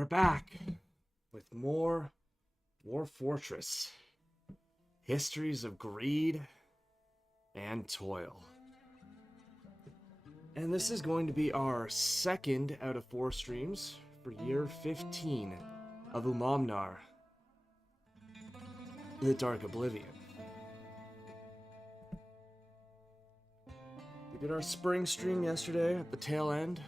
We're back with more Dwarf Fortress. Histories of greed and toil. And this is going to be our second out of 4 streams for year 15 of Umamnar, the Dark Oblivion. We did our spring stream yesterday at the tail end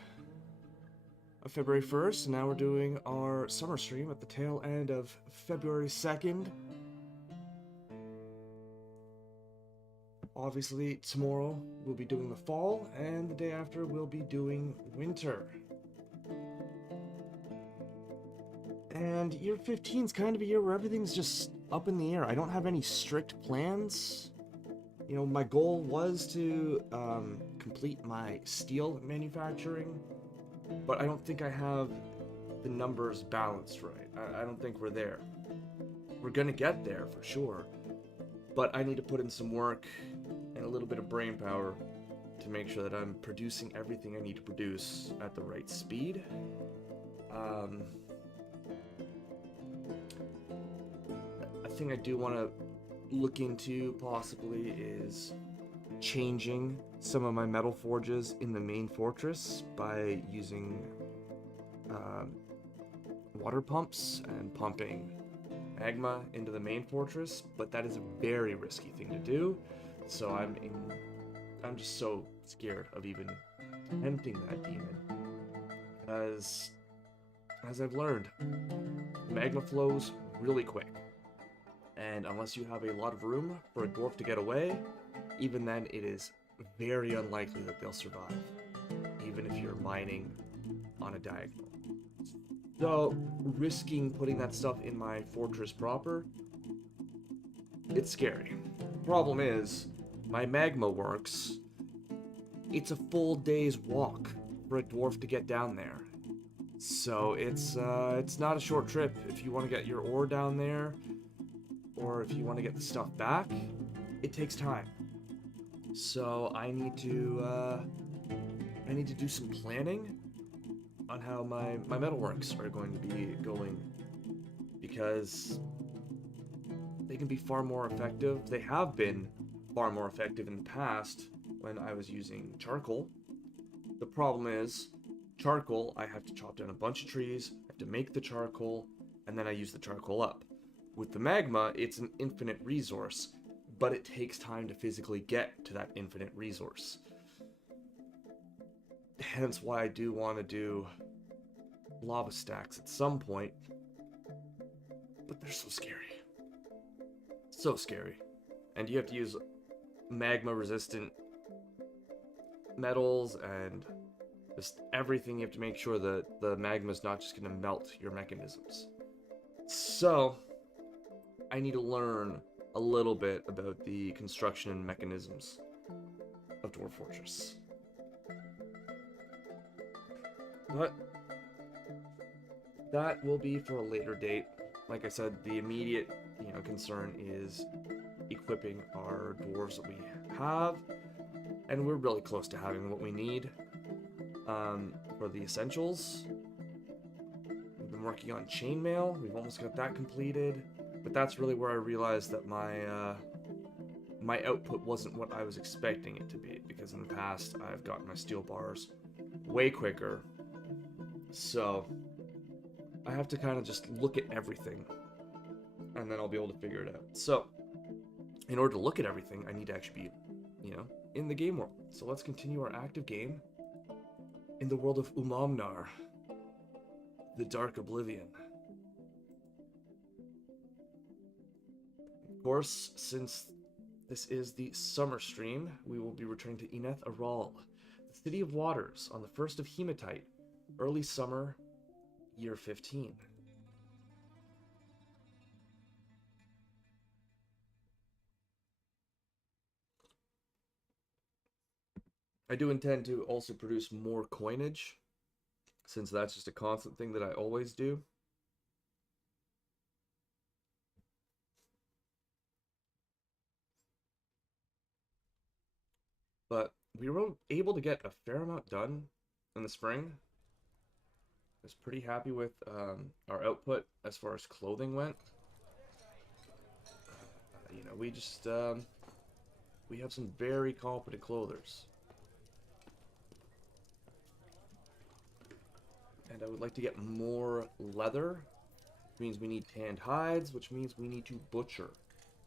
of February 1st, and now we're doing our summer stream at the tail end of February 2nd. Obviously, tomorrow we'll be doing the fall, and the day after we'll be doing winter. And year 15 is kind of a year where everything's just up in the air. I don't have any strict plans. You know, my goal was to complete my steel manufacturing, but I don't think I have the numbers balanced right. I don't think we're there. We're gonna get there for sure, but I need to put in some work and a little bit of brain power to make sure that I'm producing everything I need to produce at the right speed. A thing I do want to look into possibly is changing some of my metal forges in the main fortress by using water pumps and pumping magma into the main fortress, but that is a very risky thing to do, so I'm just so scared of even tempting that demon, as I've learned, magma flows really quick, and unless you have a lot of room for a dwarf to get away, even then it is very unlikely that they'll survive, even if you're mining on a diagonal. So, risking putting that stuff in my fortress proper, it's scary. Problem is, my magma works. It's a full day's walk for a dwarf to get down there. So it's not a short trip if you want to get your ore down there, or if you want to get the stuff back. It takes time. So I need to do some planning on how my metalworks are going to be going, because they can be far more effective. They have been far more effective in the past when I was using charcoal. The problem is, charcoal, I have to chop down a bunch of trees, I have to make the charcoal, and then I use the charcoal up. With the magma, it's an infinite resource, but it takes time to physically get to that infinite resource. Hence why I do want to do lava stacks at some point, but they're so scary. So scary. And you have to use magma resistant metals and just everything. You have to make sure that the magma is not just going to melt your mechanisms. So I need to learn a little bit about the construction and mechanisms of Dwarf Fortress. But that will be for a later date. Like I said, the immediate, concern is equipping our dwarves that we have, and we're really close to having what we need for the essentials. We've been working on chainmail. We've almost got that completed, but that's really where I realized that my output wasn't what I was expecting it to be, because in the past I've gotten my steel bars way quicker. So I have to kind of just look at everything, and then I'll be able to figure it out. So in order to look at everything, I need to actually be, in the game world. So let's continue our active game in the world of Umamnar, the Dark Oblivion. Of course, since this is the summer stream, we will be returning to Eneth Aral, the City of Waters, on the 1st of Hematite, early summer, year 15. I do intend to also produce more coinage, since that's just a constant thing that I always do. But we were able to get a fair amount done in the spring. was pretty happy with our output as far as clothing went. You know, we have some very competent clothers. And I would like to get more leather, which means we need tanned hides, which means we need to butcher,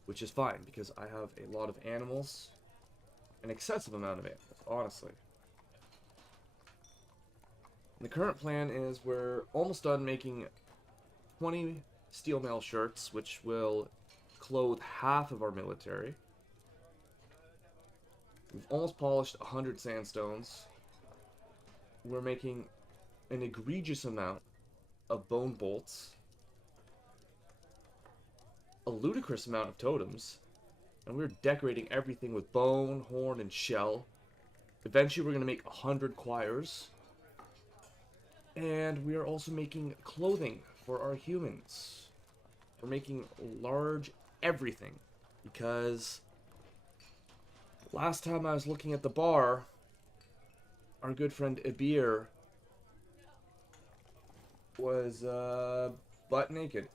which is fine because I have a lot of animals, an excessive amount of animals, honestly. And the current plan is we're almost done making 20 steel mail shirts, which will clothe half of our military. We've almost polished 100 sandstones. We're making an egregious amount of bone bolts, a ludicrous amount of totems, and we're decorating everything with bone, horn, and shell. Eventually, we're going to make 100 choirs. And we are also making clothing for our humans. We're making large everything because last time I was looking at the bar, our good friend Ibir was butt naked.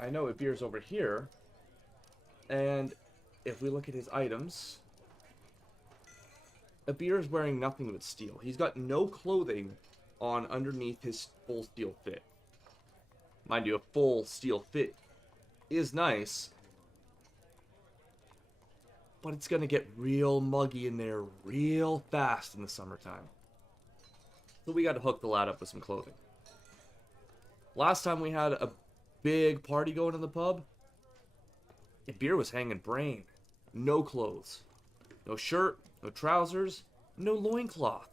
I know Ibir's over here, and if we look at his items, Ibir is wearing nothing but steel. He's got no clothing on underneath his full steel fit. Mind you, a full steel fit is nice, but it's gonna get real muggy in there real fast in the summertime. So we gotta hook the lad up with some clothing. Last time we had a big party going in the pub, Ibir was hanging brain. No clothes. No shirt, no trousers, no loincloth.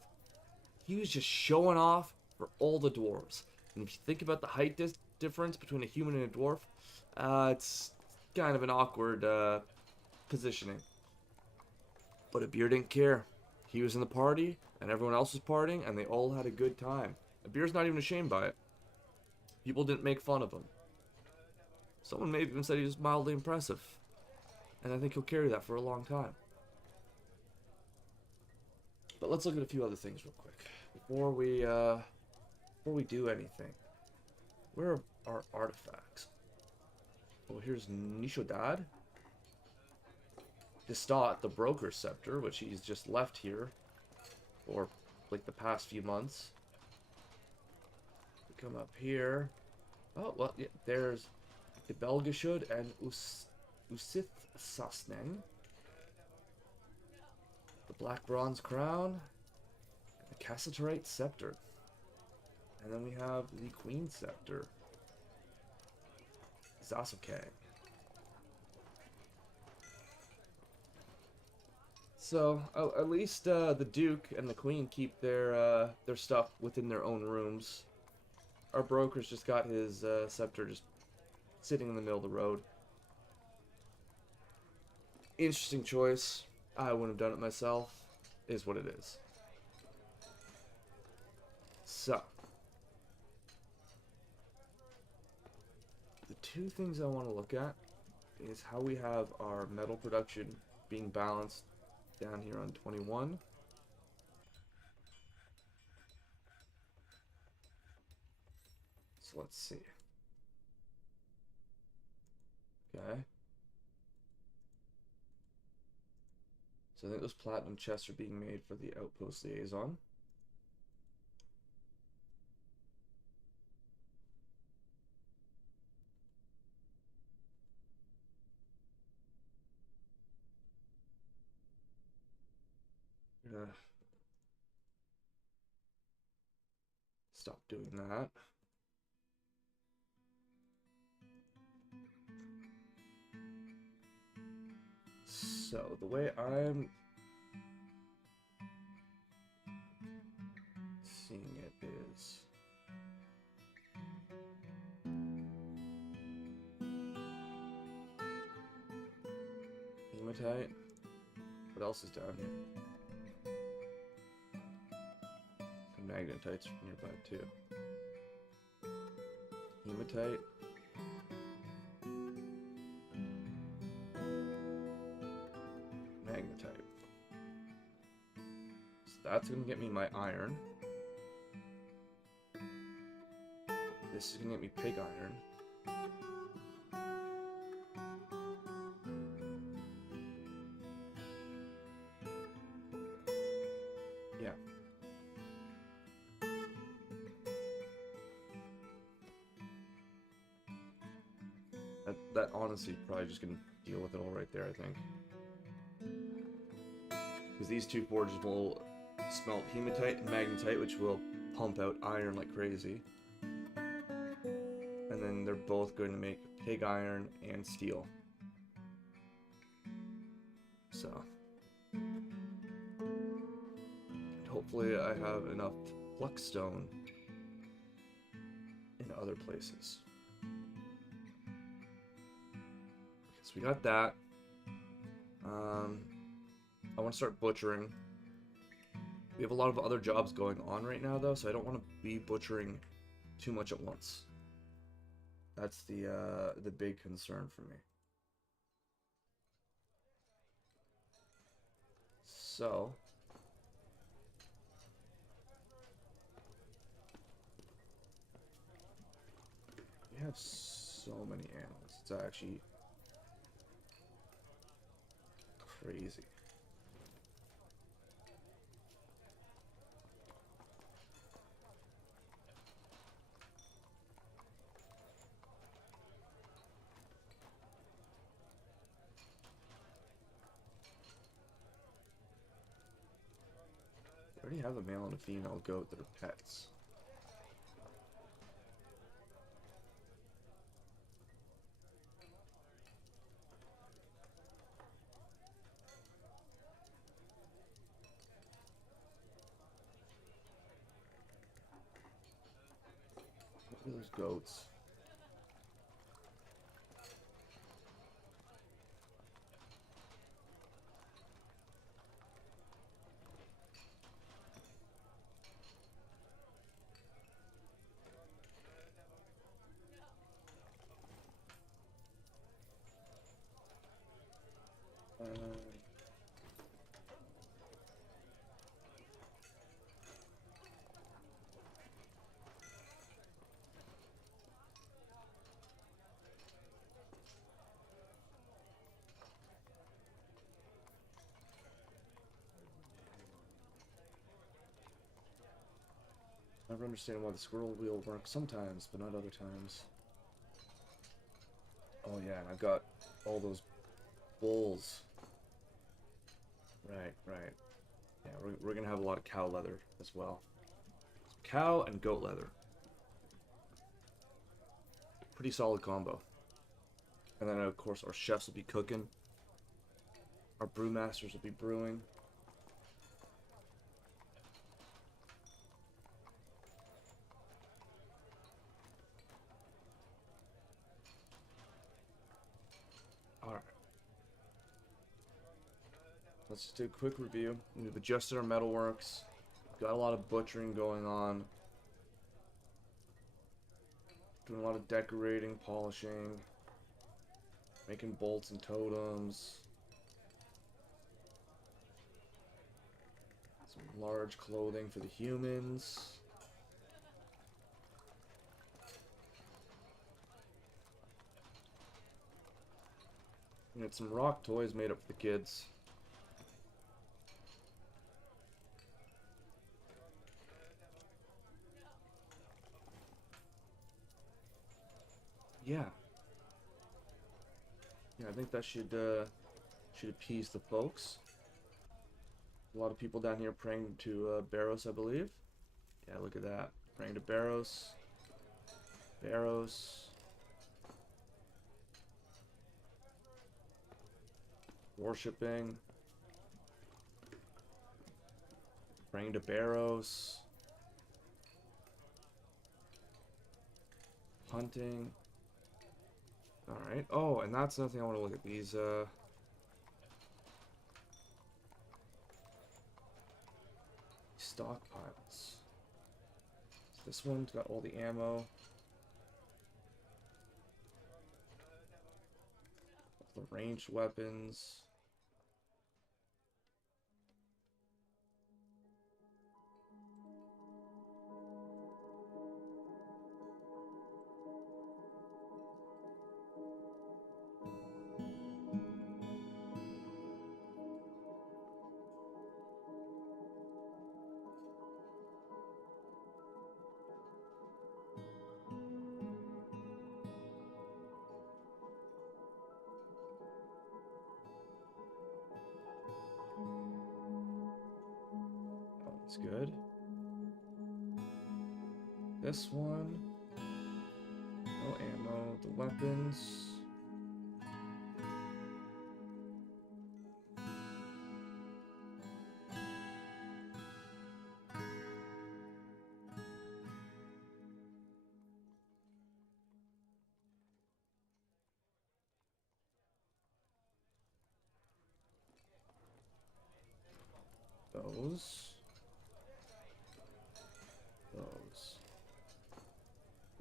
He was just showing off for all the dwarves. And if you think about the height difference between a human and a dwarf, it's kind of an awkward positioning. But Ibir didn't care. He was in the party, and everyone else was partying, and they all had a good time. Ibir's not even ashamed by it. People didn't make fun of him. Someone maybe even said he was mildly impressive. And I think he'll carry that for a long time. But let's look at a few other things real quick. Before we do anything. Where are our artifacts? Oh, here's Nishodad. Destat, the broker scepter, which he's just left here for like the past few months. We come up here. Oh, well, yeah, there's the Belgashud and Usith Sasneng. The Black Bronze Crown. And the Cassiterite Scepter. And then we have the Queen Scepter. Zasukang. So, at least the Duke and the Queen keep their stuff within their own rooms. Our broker's just got his scepter just sitting in the middle of the road. Interesting choice. I wouldn't have done it myself. Is what it is. So. The two things I want to look at is how we have our metal production being balanced down here on 21. So let's see. Okay. So I think those platinum chests are being made for the outpost liaison. Stop doing that. So the way I'm seeing it is hematite. What else is down here? And magnetite's nearby too. Hematite. Magnetite. So that's gonna get me my iron. This is gonna get me pig iron. Yeah. That honestly probably just gonna deal with it all right there, I think. Because these two forges will smelt hematite and magnetite, which will pump out iron like crazy. And then they're both going to make pig iron and steel. So. Hopefully I have enough flux-stone in other places. So we got that. I want to start butchering. We have a lot of other jobs going on right now, though, so I don't want to be butchering too much at once. That's the big concern for me. So we have so many animals. It's actually crazy. I already have a male and a female goat that are pets. Look at those goats. I never understand why the squirrel wheel works sometimes, but not other times. Oh yeah, and I've got all those bulls. Right, right. Yeah, we're gonna have a lot of cow leather as well. Cow and goat leather. Pretty solid combo. And then of course our chefs will be cooking. Our brewmasters will be brewing. Alright. Let's just do a quick review. We've adjusted our metalworks. Got a lot of butchering going on. Doing a lot of decorating, polishing. Making bolts and totems. Some large clothing for the humans. We had some rock toys made up for the kids. Yeah. Yeah, I think that should appease the folks. A lot of people down here praying to Barros, I believe. Yeah, look at that. Praying to Barros. Barros. Worshipping. Praying to Barros. Hunting. Alright. Oh, and that's another thing I want to look at. These, stockpiles. So this one's got all the ammo. The ranged weapons. It's good. This one. No ammo. The weapons. Those.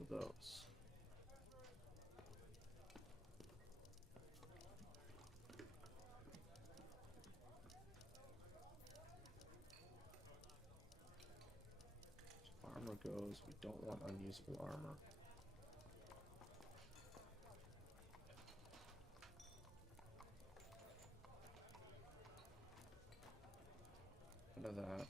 Those. Armor goes. We don't want unusable armor. None of that.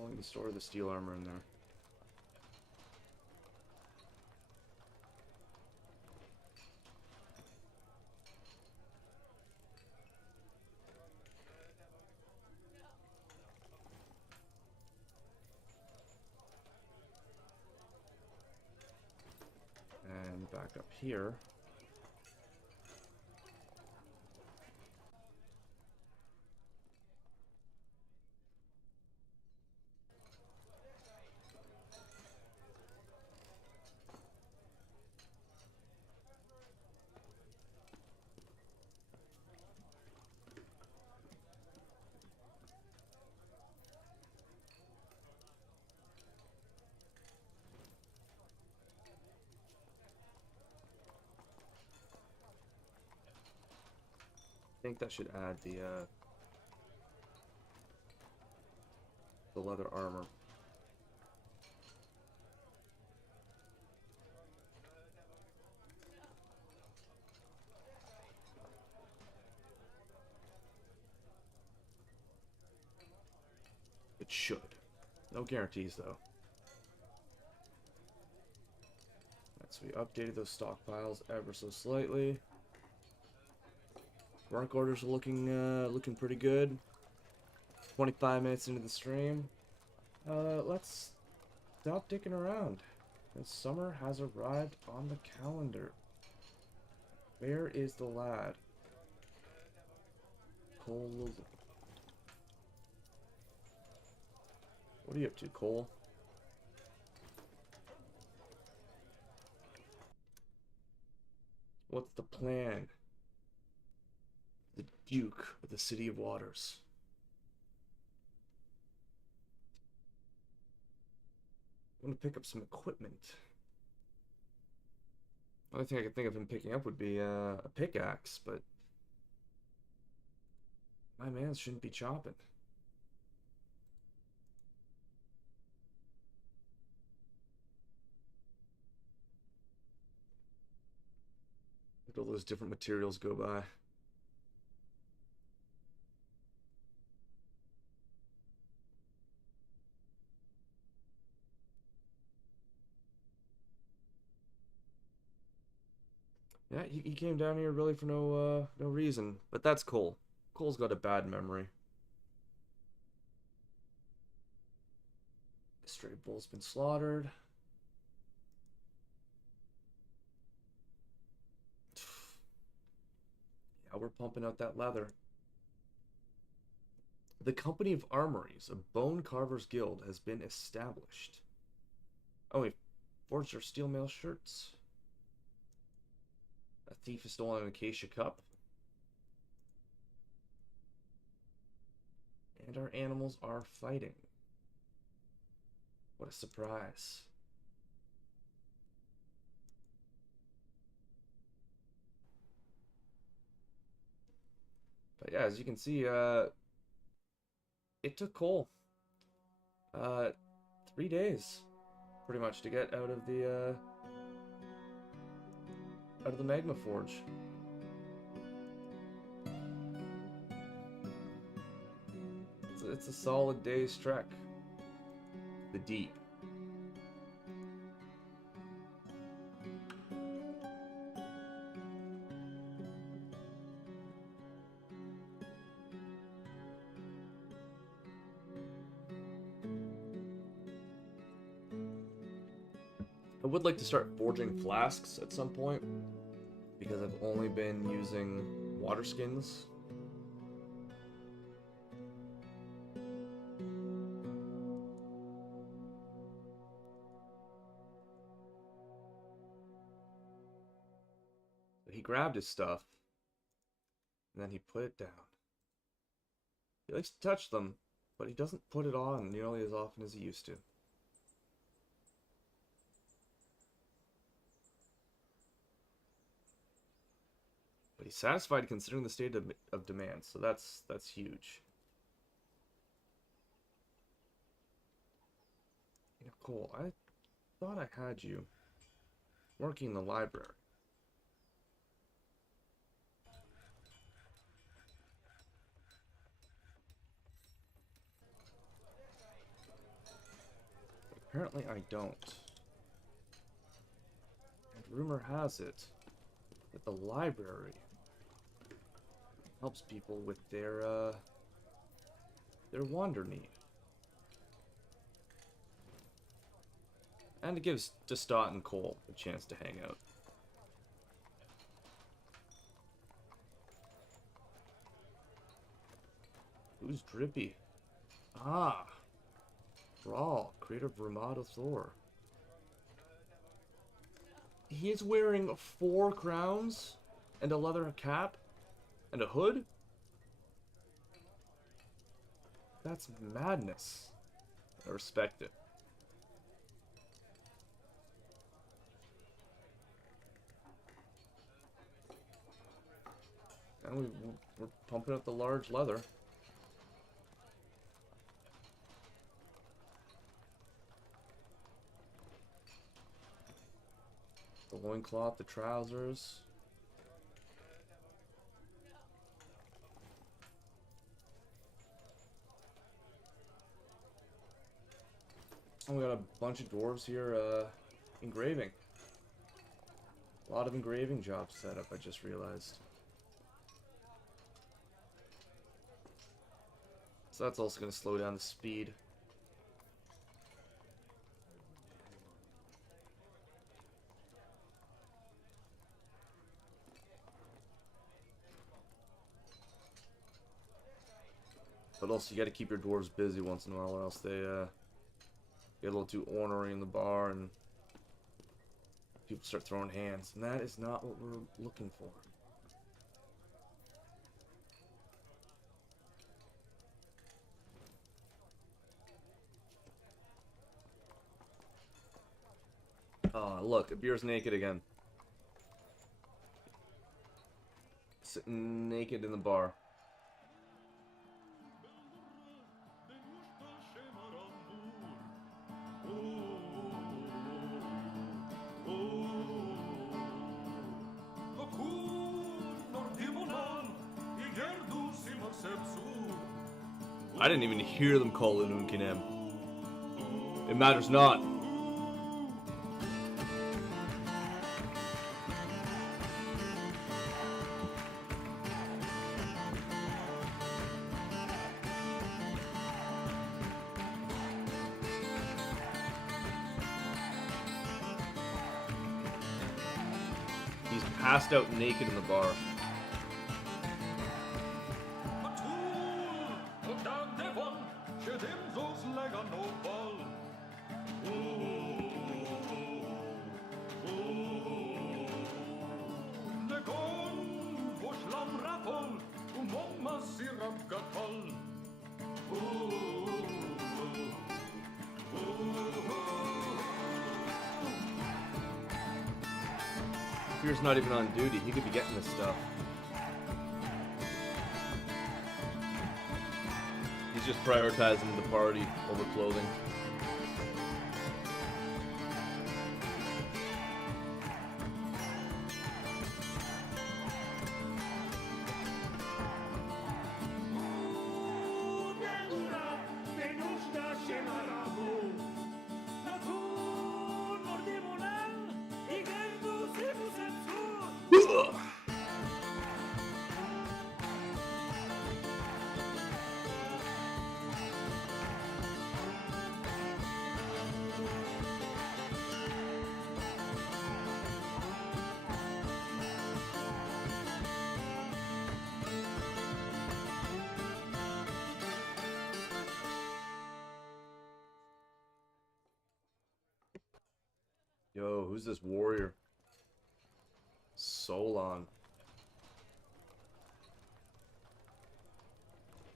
Only to store the steel armor in there. And back up here. I think that should add the leather armor. It should. No guarantees though. So we updated those stockpiles ever so slightly. Work orders are looking pretty good. 25 minutes into the stream. Let's stop dicking around. The summer has arrived on the calendar. Where is the lad? Cole. What are you up to, Cole? What's the plan? The Duke of the City of Waters. I want to pick up some equipment. The only thing I could think of him picking up would be a pickaxe, but my man shouldn't be chopping. Look at all those different materials go by. Yeah, he came down here really for no reason, but that's Cole. Cole's got a bad memory. Stray bull's been slaughtered. Yeah, we're pumping out that leather. The Company of Armories, a bone carvers guild, has been established. Oh, we forged our steel mail shirts. A thief has stolen an acacia cup. And our animals are fighting. What a surprise. But yeah, as you can see, it took Cole 3 days pretty much to get out of the magma forge. It's a solid day's trek. The deep. I would like to start forging flasks at some point, because I've only been using water skins. But he grabbed his stuff, and then he put it down. He likes to touch them, but he doesn't put it on nearly as often as he used to. But he's satisfied considering the state of demand, so that's huge. You know, Cole, I thought I had you working in the library. But apparently I don't. And rumor has it that the library helps people with their wander need. And it gives Destot and Cole a chance to hang out. Who's Drippy? Ah! Brawl, creator of Ramada Thor. He is wearing 4 crowns and a leather cap and a hood? That's madness. I respect it. And we're pumping out the large leather. The loincloth, the trousers. Oh, we got a bunch of dwarves here engraving. A lot of engraving jobs set up, I just realized. So that's also going to slow down the speed. But also you got to keep your dwarves busy once in a while, or else they get a little too ornery in the bar and people start throwing hands. And that is not what we're looking for. Oh, look, Abir's naked again. Sitting naked in the bar. I didn't even hear them call it Unkinem. It matters not. He's passed out naked in the bar. Fear's not even on duty. He could be getting this stuff. He's just prioritizing the party over clothing. Ugh. Yo, who's this warrior? Solon.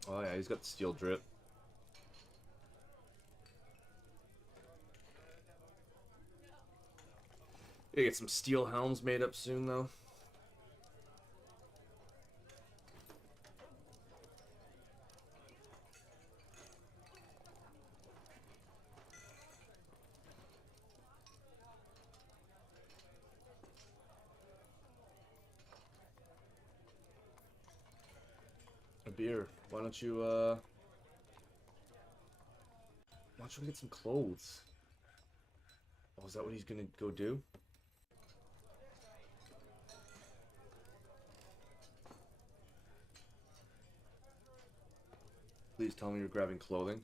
Oh yeah, he's got the steel drip. Gonna get some steel helms made up soon though. A beer. Why don't you get some clothes? Oh, is that what he's gonna go do? Please tell me you're grabbing clothing.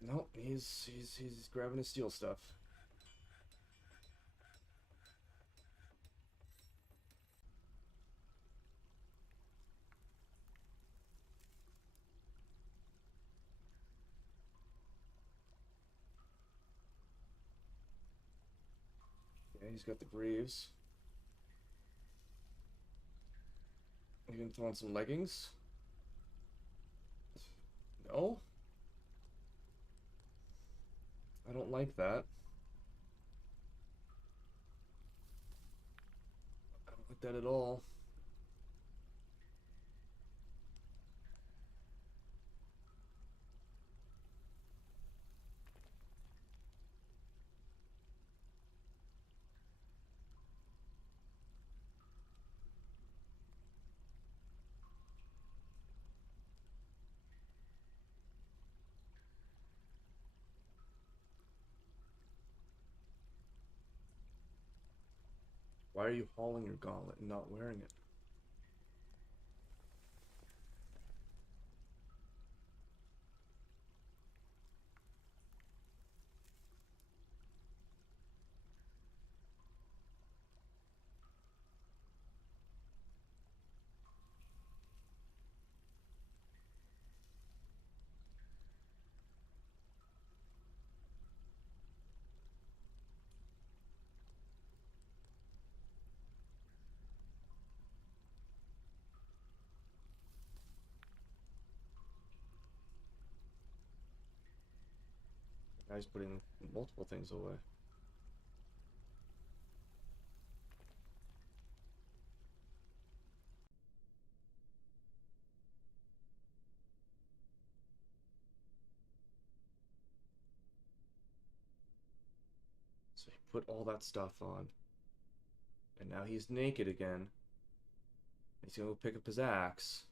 No, he's grabbing his steel stuff. Yeah, he's got the greaves. You gonna throw on some leggings? No? I don't like that. I don't like that at all. Why are you hauling your gauntlet and not wearing it? The guy's putting multiple things away. So he put all that stuff on. And now he's naked again. He's gonna go pick up his axe.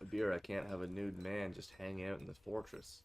A beer, I can't have a nude man just hanging out in the fortress.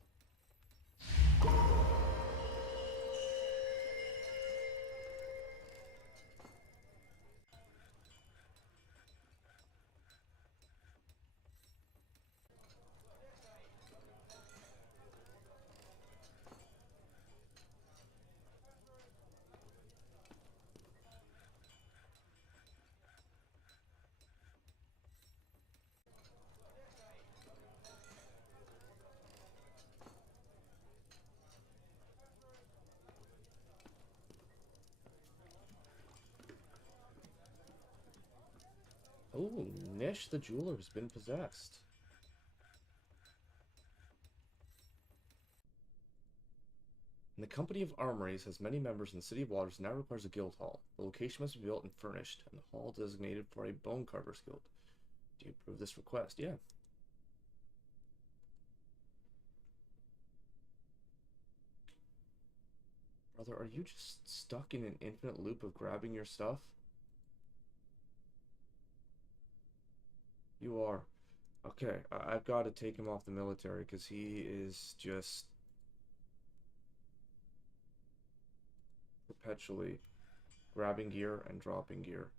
Oh, Nish the jeweler has been possessed. And the Company of Armories has many members in the City of Waters and now requires a guild hall. The location must be built and furnished, and the hall designated for a bone carver's guild. Do you approve this request? Yeah. Brother, are you just stuck in an infinite loop of grabbing your stuff? You are. Okay, I've got to take him off the military because he is just perpetually grabbing gear and dropping gear.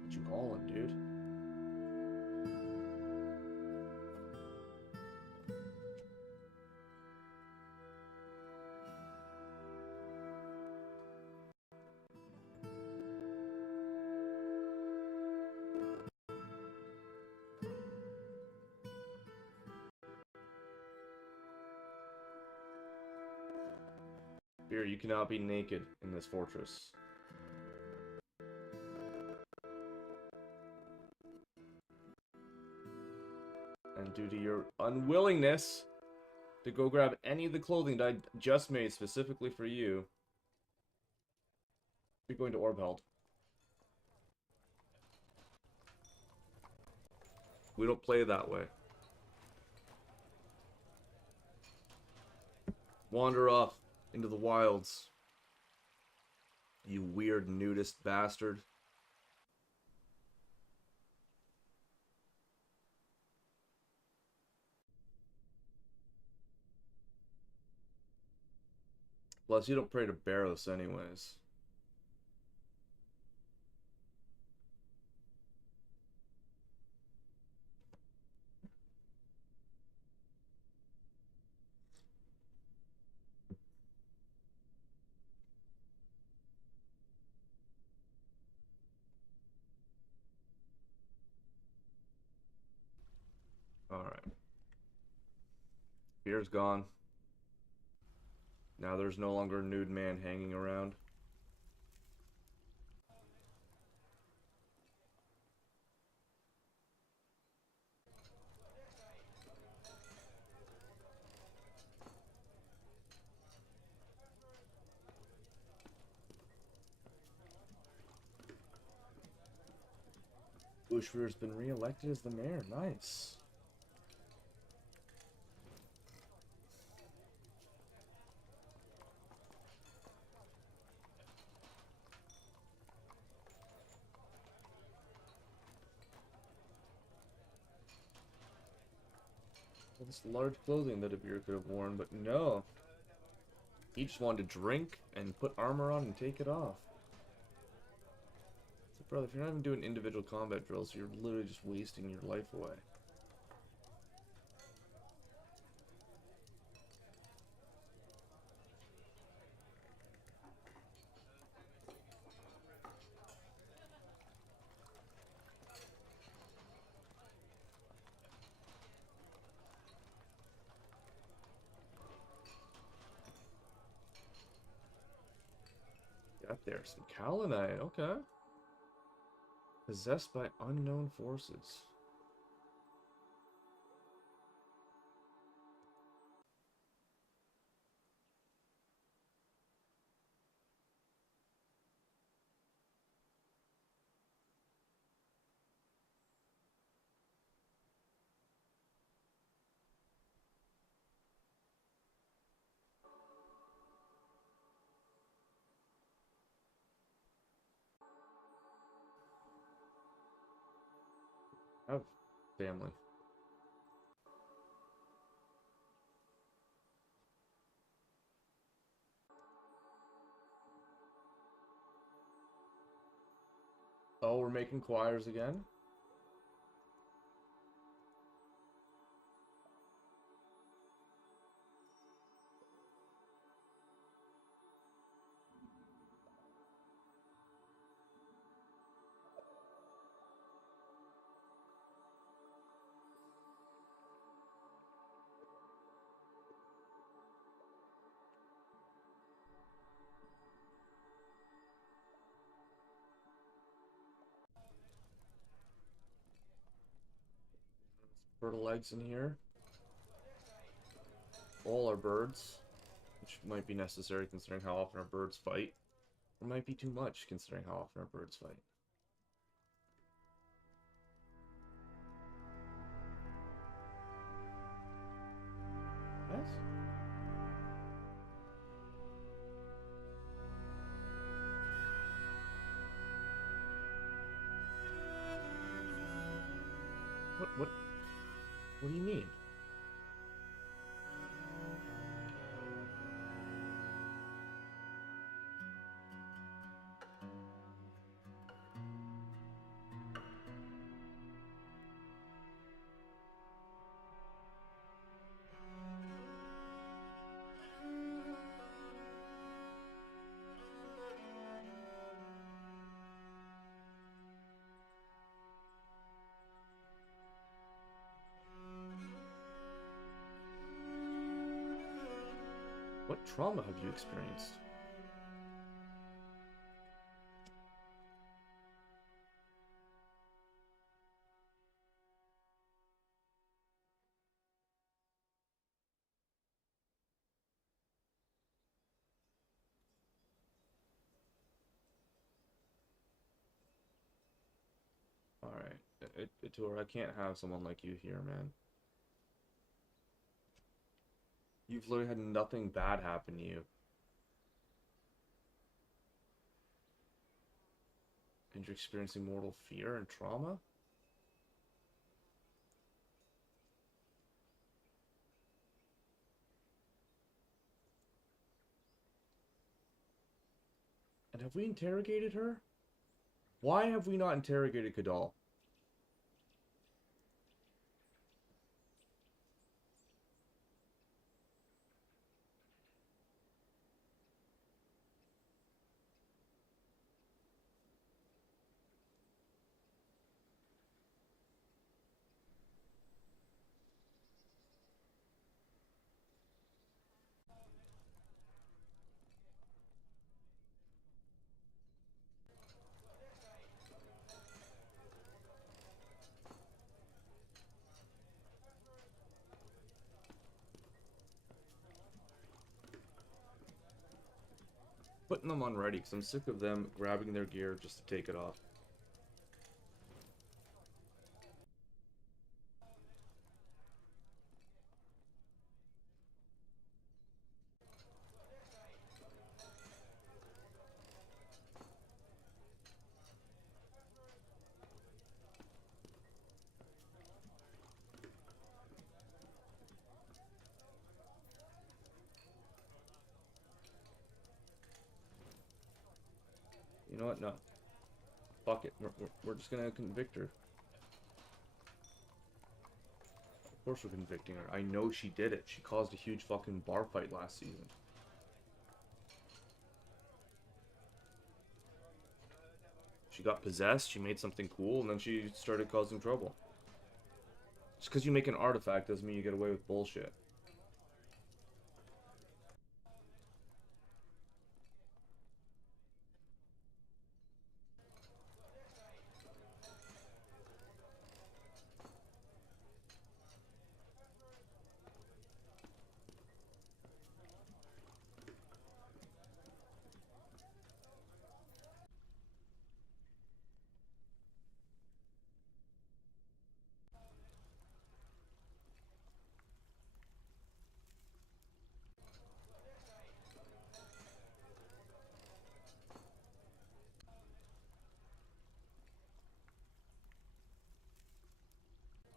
What you hauling, dude? Here, you cannot be naked in this fortress. And due to your unwillingness to go grab any of the clothing that I just made specifically for you, you're going to Orbheld. We don't play that way. Wander off into the wilds, you weird nudist bastard. Plus, you don't pray to Barrows anyways. Alright. Beer's gone. Now there's no longer a nude man hanging around. Ushvir's been re-elected as the mayor. Nice. All this large clothing that Abir could have worn, but no. He just wanted to drink and put armor on and take it off. So, brother, if you're not even doing individual combat drills, you're literally just wasting your life away. Got there. Some Kalinite. Okay. Possessed by unknown forces. I have family. Oh, we're making choirs again? Turtle eggs in here. All our birds, which might be necessary considering how often our birds fight. Or might be too much considering how often our birds fight. Yes? What do you mean? What trauma have you experienced? Alright, Tour, I can't have someone like you here, man. You've literally had nothing bad happen to you. And you're experiencing mortal fear and trauma? And have we interrogated her? Why have we not interrogated Kadal? Putting them on ready, because I'm sick of them grabbing their gear just to take it off. You know what? No. Fuck it. We're just gonna convict her. Of course we're convicting her. I know she did it. She caused a huge fucking bar fight last season. She got possessed, she made something cool, and then she started causing trouble. Just because you make an artifact doesn't mean you get away with bullshit.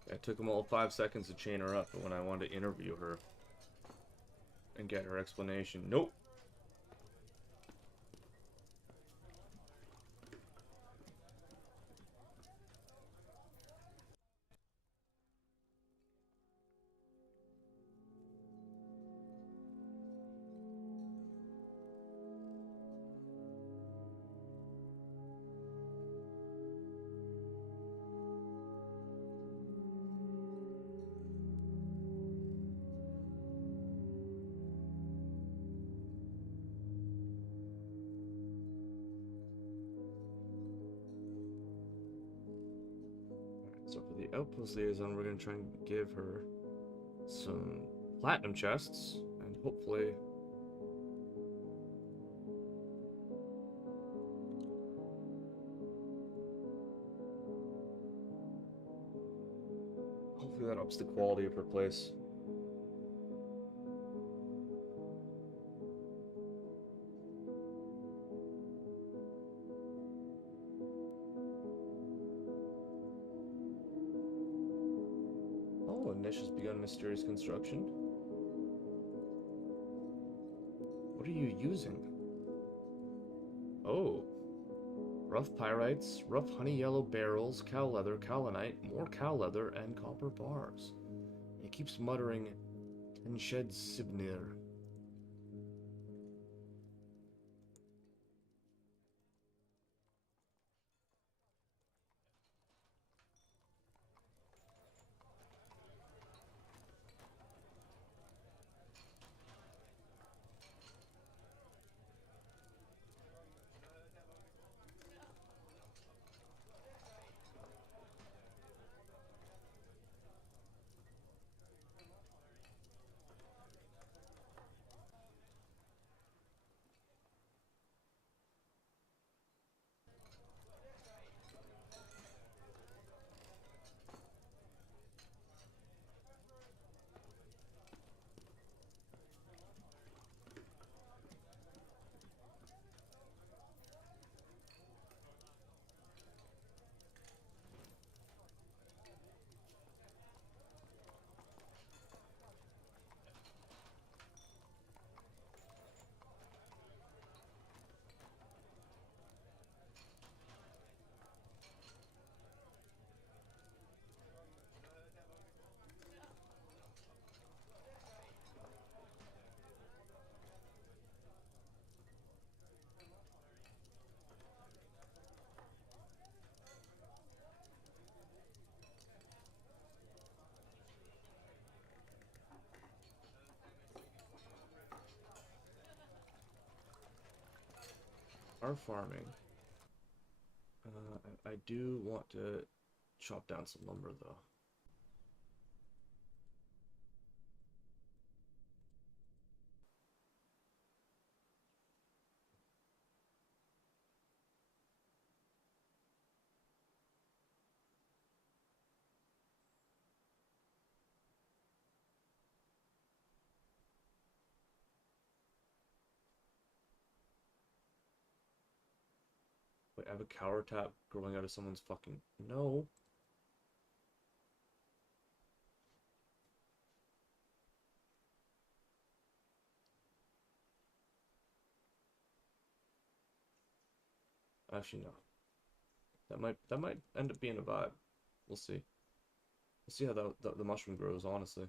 It took them all 5 seconds to chain her up, but when I wanted to interview her and get her explanation, nope. Outpost Liaison, we're gonna try and give her some platinum chests, and hopefully... Hopefully that ups the quality of her place. Oh, a niche has begun mysterious construction. What are you using? Oh. Rough pyrites, rough honey yellow barrels, cow leather, kaolinite, more cow leather, and copper bars. He keeps muttering, Tenshed Sibnir. Are farming. I do want to chop down some lumber, though. Wait, I have a cower tap growing out of someone's fucking... No. Actually, no. That might end up being a vibe. We'll see. We'll see how the mushroom grows, honestly.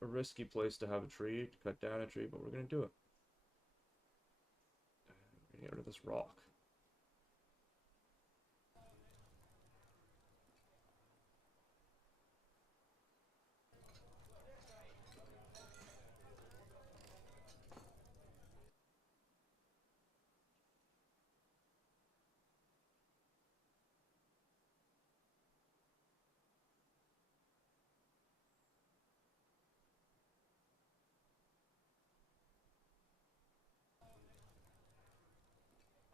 A risky place to have a tree, to cut down a tree, but we're gonna do it. We're gonna get rid of this rock.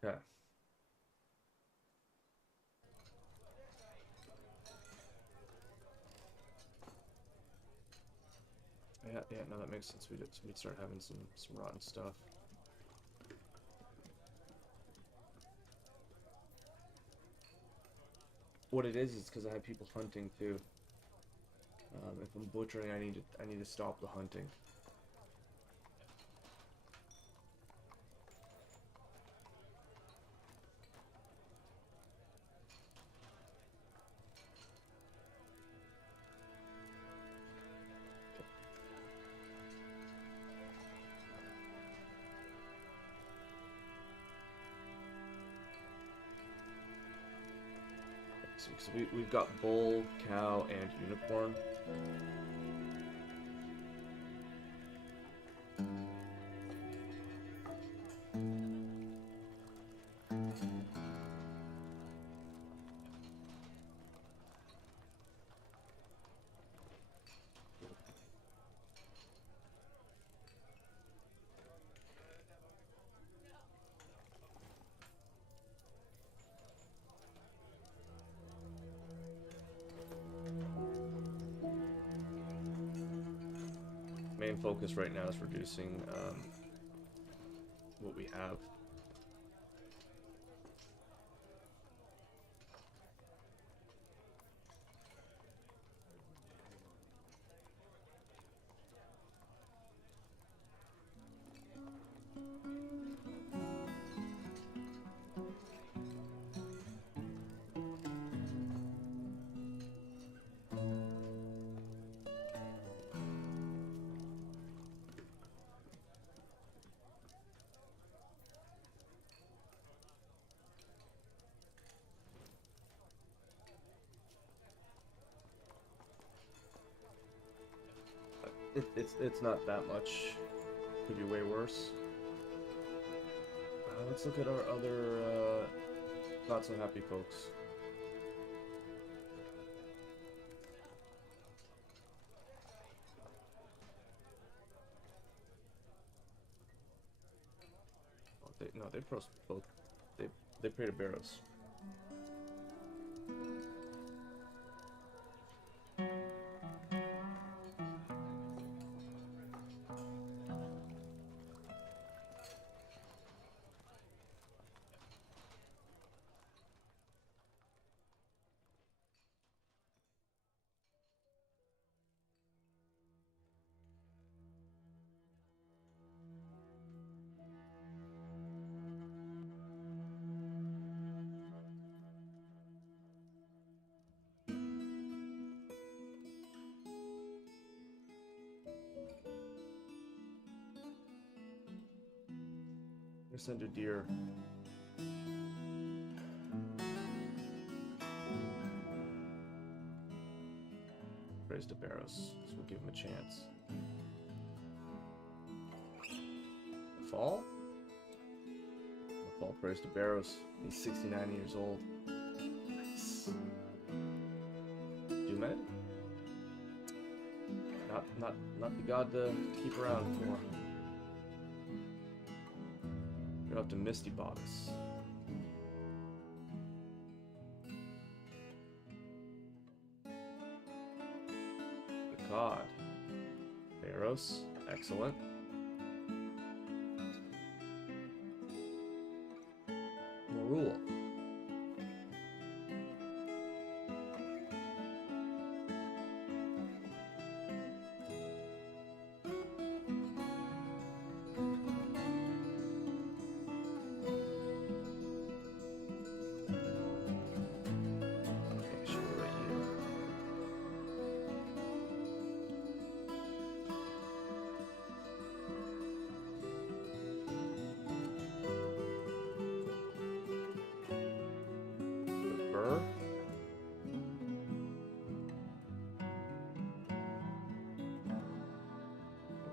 Okay. Yeah, no, that makes sense. We'd start having some rotten stuff. What it is because I have people hunting too. If I'm butchering, I need to stop the hunting. So we've got bull, cow, and unicorn. main focus right now is reducing what we have. It's not that much. Could be way worse. Let's look at our other not so happy folks. Oh, they both they pray to Barrows. Send a deer. Praise to Barrows, so we'll give him a chance. Fall? Fall praise to Barrows. He's 69 years old. Nice. Dumet? Not the god to keep around for. Go up to Misty Bodice. The cod. Barrows. Excellent. Morul.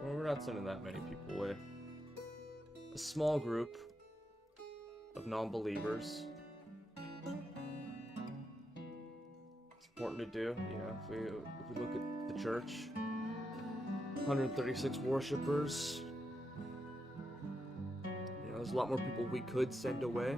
We're not sending that many people away. A small group of non-believers. It's important to do, you know, if we look at the church, 136 worshippers. You know, there's a lot more people we could send away.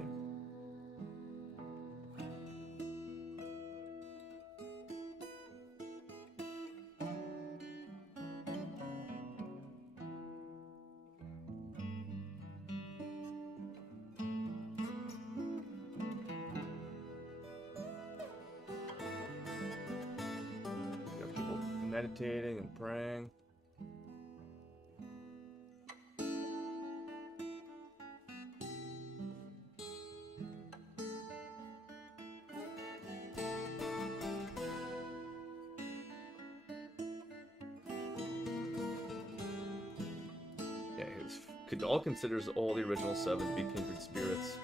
Meditating and praying. Yeah, Kadal considers all the original 7 to be kindred spirits,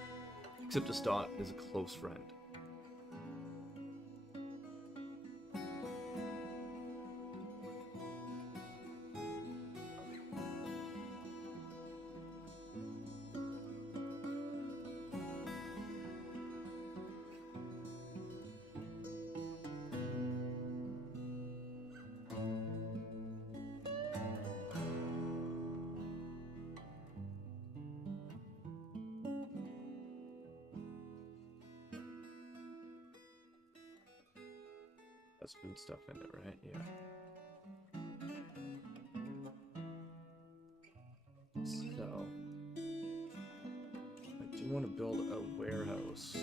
except Astot is a close friend. That's food stuff in it, right? Yeah. build a warehouse.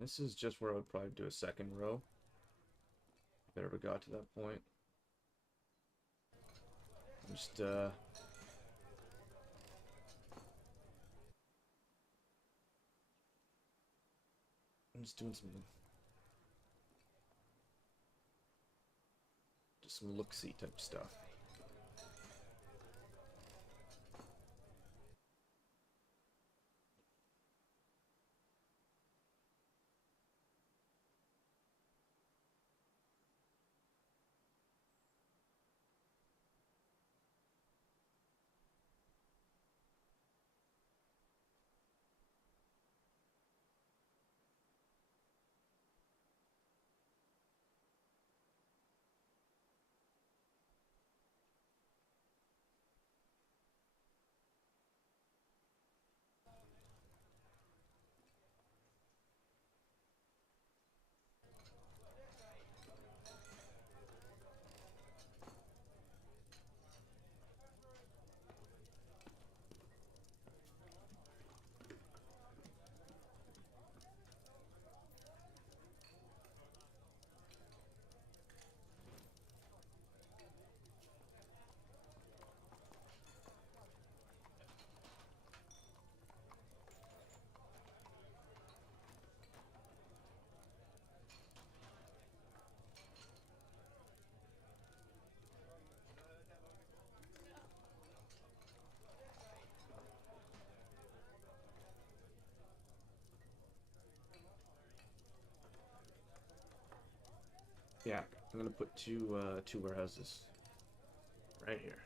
This is just where I would probably do a second row, if it ever got to that point. Just, I'm just doing some look-see type stuff. Yeah, I'm gonna put two warehouses right here.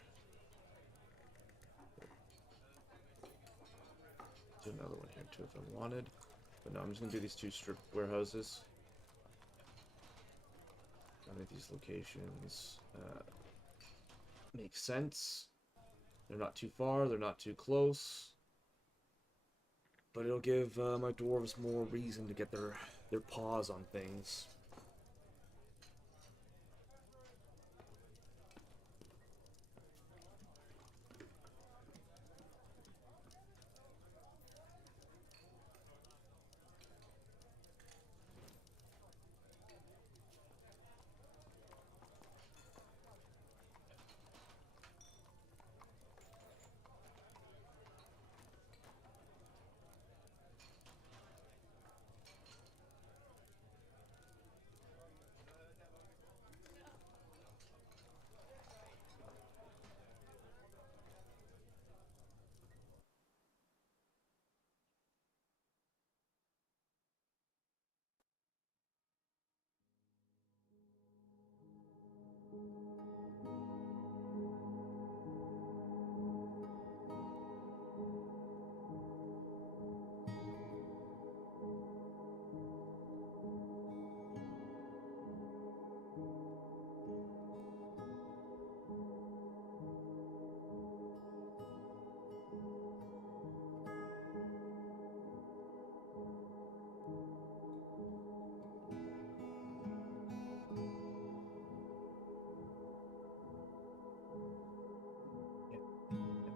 Do another one here too if I wanted, but no, I'm just gonna do these two strip warehouses. I think these locations make sense. They're not too far, they're not too close, but it'll give my dwarves more reason to get their paws on things.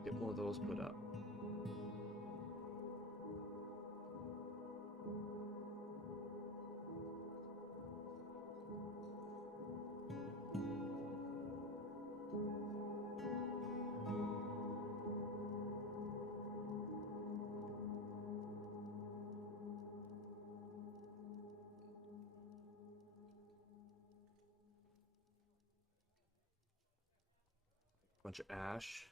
Get more of those put up. Bunch of ash.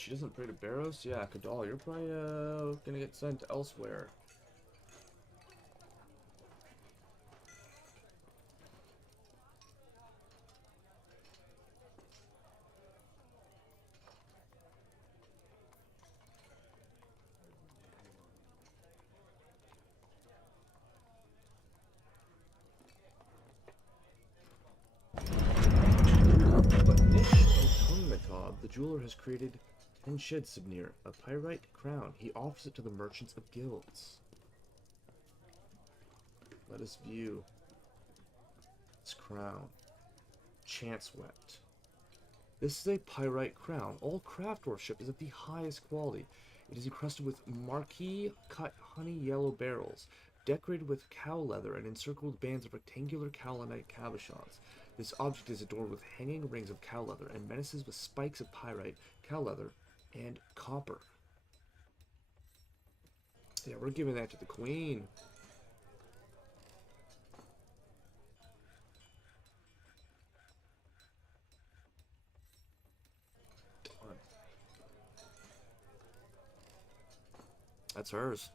She doesn't pray to Barrows? Yeah, Kadal, you're probably gonna get sent elsewhere. But Nish Okungmatob, the jeweler, has created 10 Shed Subnir, a pyrite crown. He offers it to the merchants of guilds. Let us view this crown. Chance Wept. This is a pyrite crown. All craft worship is of the highest quality. It is encrusted with marquee cut honey yellow barrels, decorated with cow leather and encircled with bands of rectangular cowlinite cabochons. This object is adorned with hanging rings of cow leather and menaces with spikes of pyrite, cow leather, and copper. Yeah, we're giving that to the queen. Done. That's hers.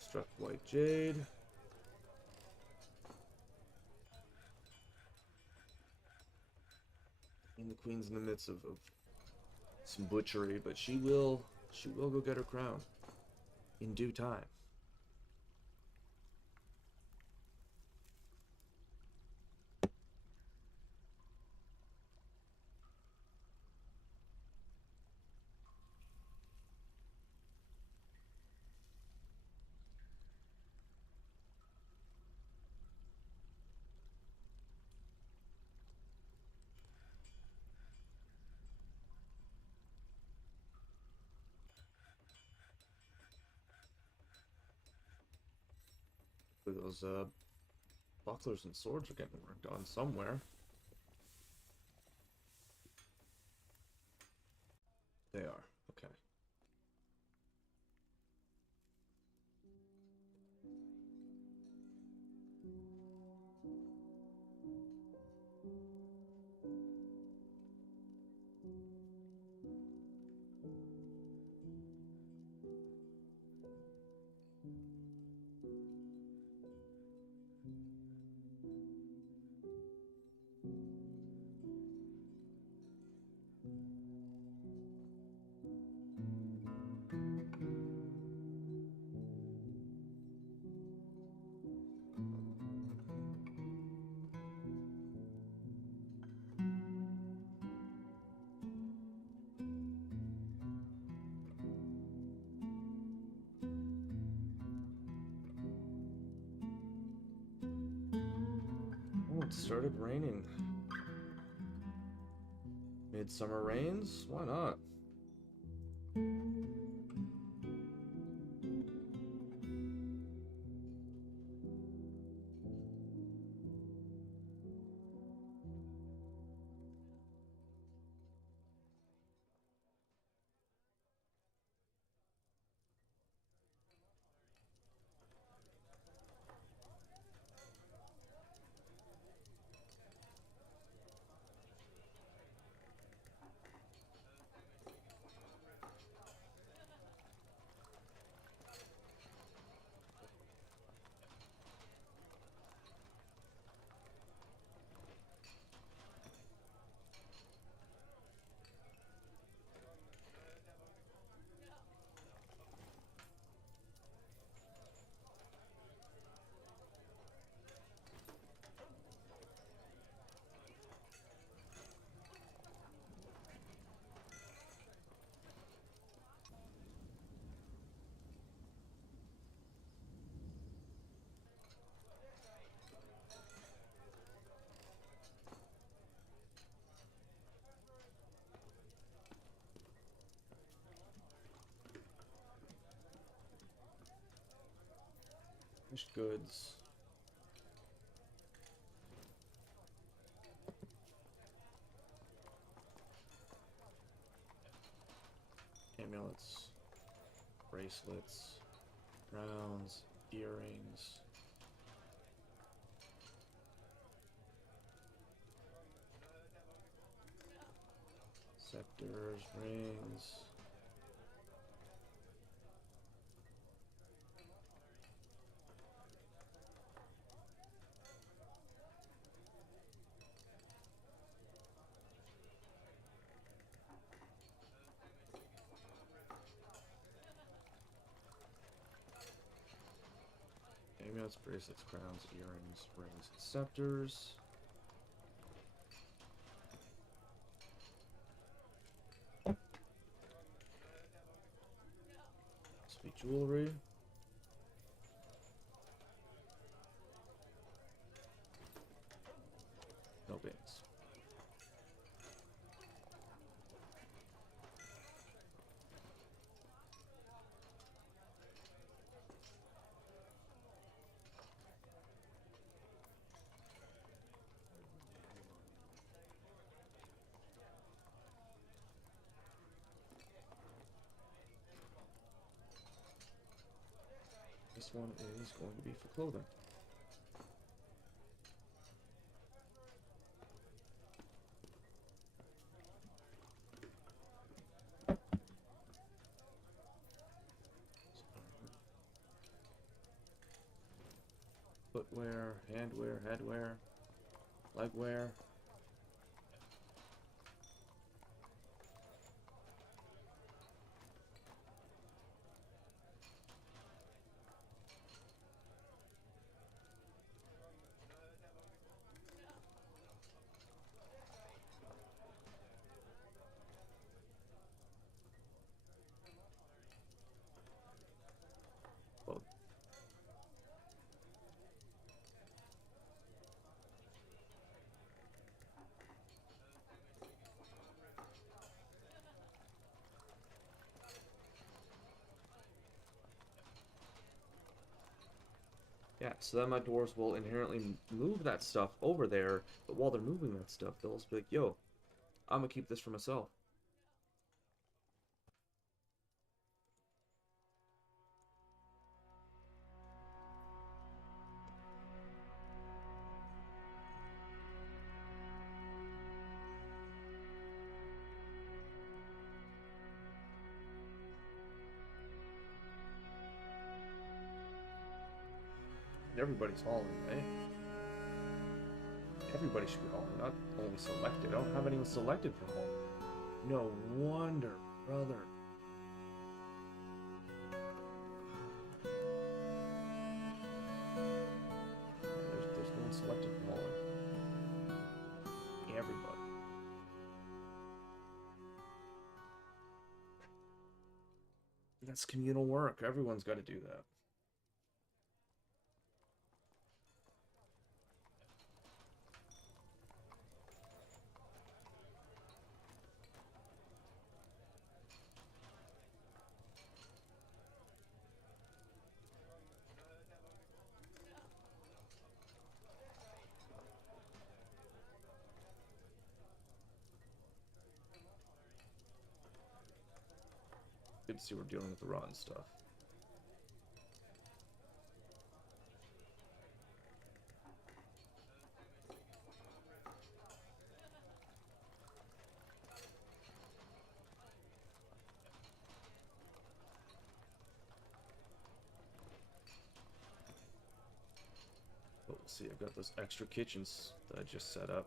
Struck white jade. And the queen's in the midst of some butchery, but she will go get her crown in due time. Those bucklers and swords are getting worked on somewhere. They are. Okay. Oh, it started raining. Midsummer rains? Why not? Finished goods. Amulets. Bracelets. Crowns. Earrings. Scepters, rings. Amulets, bracelets, crowns, earrings, rings, and scepters. Sweet jewelry. No bins. This one is going to be for clothing. Footwear, handwear, headwear, legwear. Well, yeah, so then my dwarves will inherently move that stuff over there, but while they're moving that stuff, they'll also be like, yo, I'm gonna keep this for myself. And everybody's hauling, right? Everybody should be hauling, not only selected. I don't have anyone selected for hauling. No wonder, brother. There's no one selected for hauling. Everybody. That's communal work. Everyone's got to do that. Good to see we're dealing with the rotten stuff. But we'll see, I've got those extra kitchens that I just set up.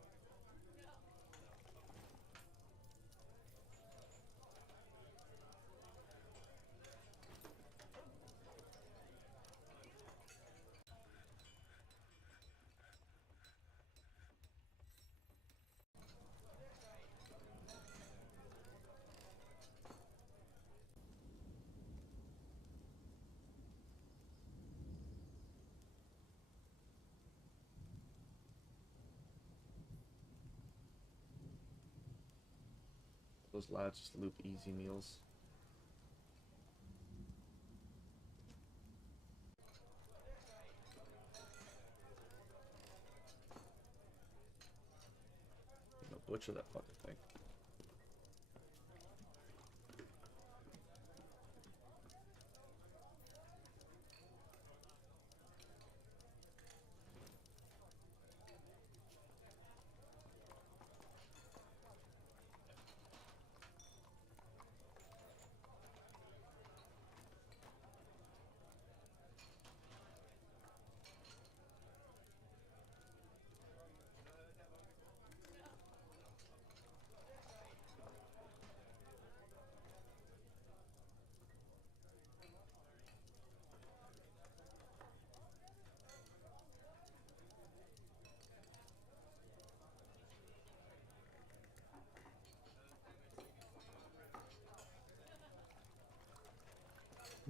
Those lads just loop easy meals. I'm gonna butcher that fucking thing.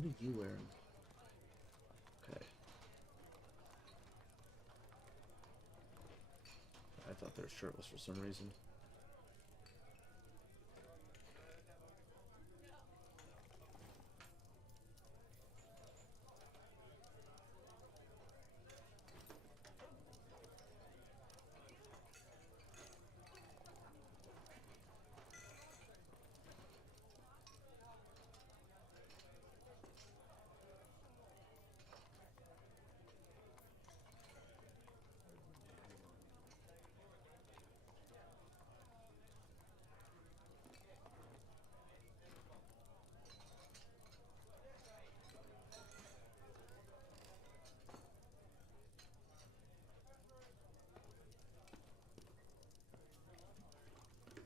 What are you wearing? Okay. I thought they were shirtless for some reason.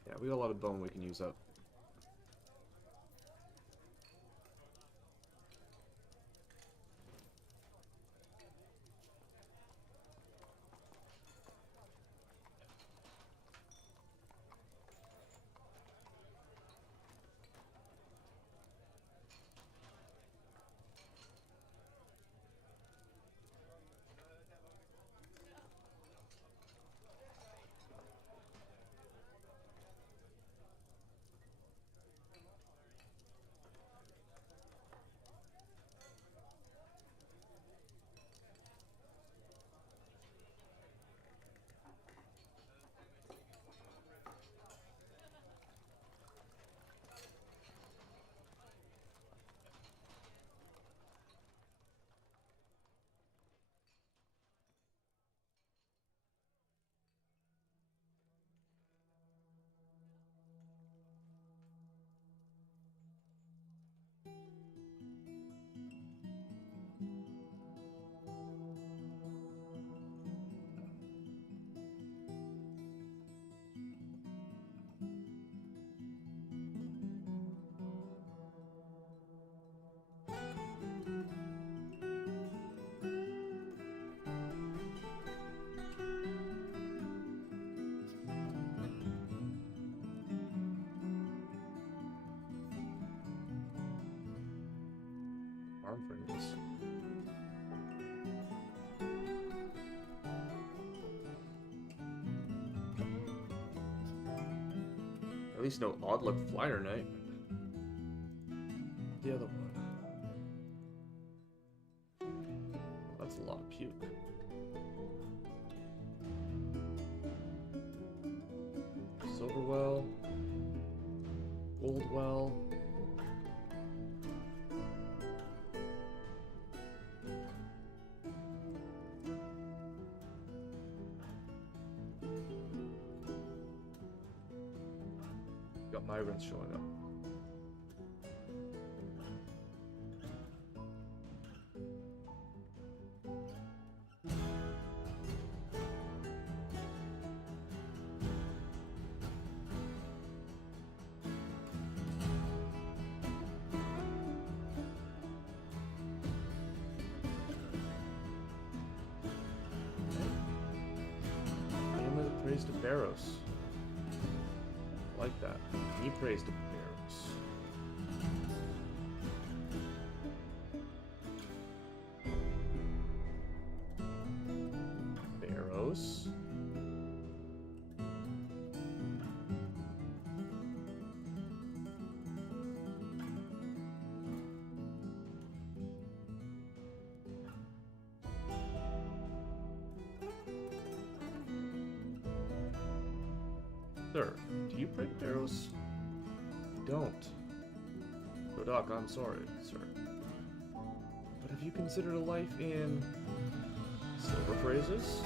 Yeah, we got a lot of bone we can use up. Arm fringes. At least no odd look flyer knight. The other one. That's a lot of puke. Silverwell. Goldwell. Got migrants showing up. Family praise to Barrows. Like that. He prays to Barrows. Barrows. Sir, do you pray to Barrows? Don't. Doc, I'm sorry, sir. But have you considered a life in silver phrases?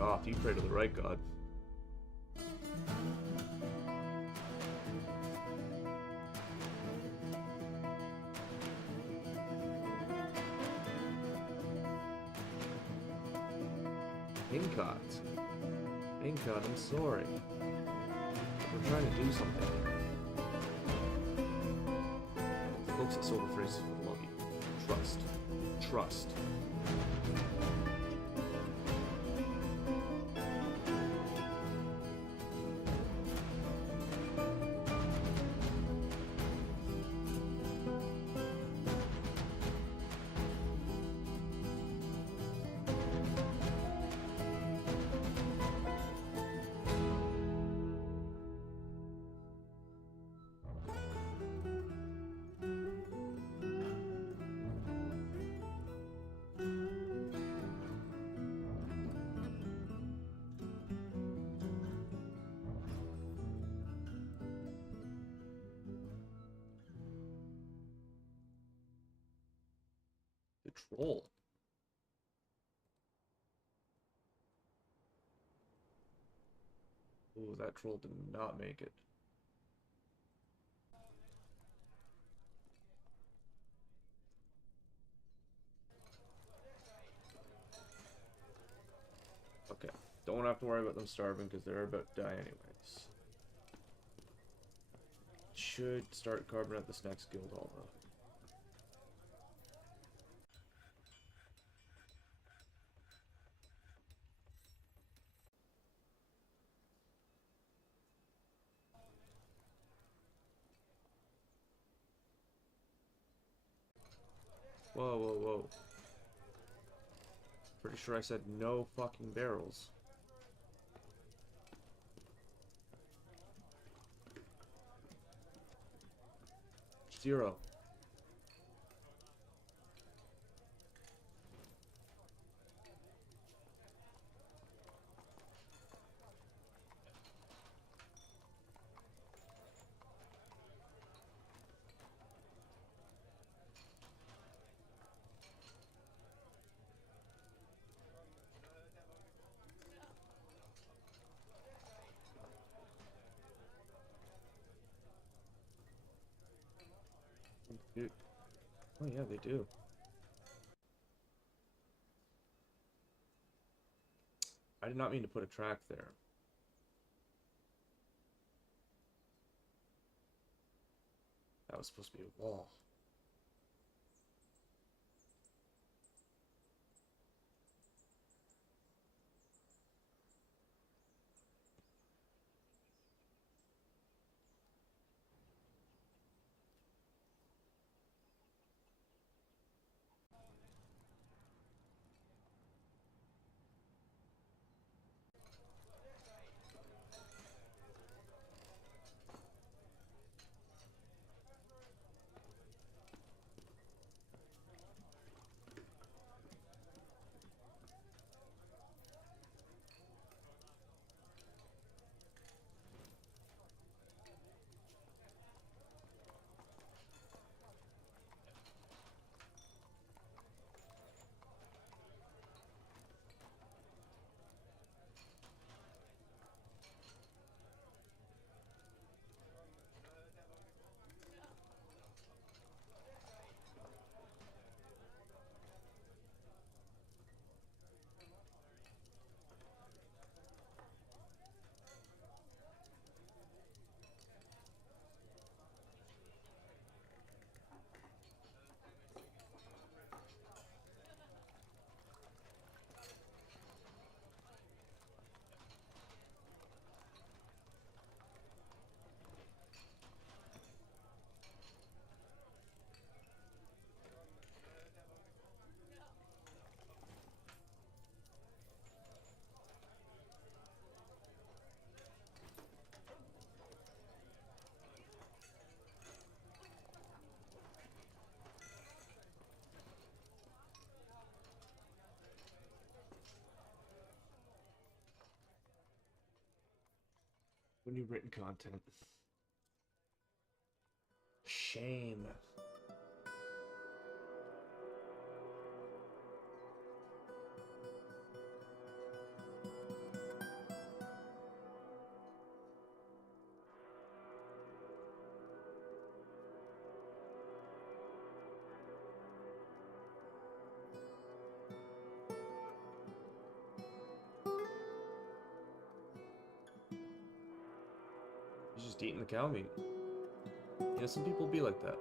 Off, you pray to the right god. Pincott. Incut, I'm sorry. We're trying to do something. The folks at Solar Phrases would love you. Trust. Trust. The troll. Ooh, that troll did not make it. Okay, don't have to worry about them starving because they're about to die anyways. Should start carving out this next guild hall though. Whoa, whoa, whoa. Pretty sure I said no fucking barrels. Zero. Dude. Oh yeah, they do. I did not mean to put a track there. That was supposed to be a wall. We need written content. Shame. just eating the cow meat. Yeah, some people be like that.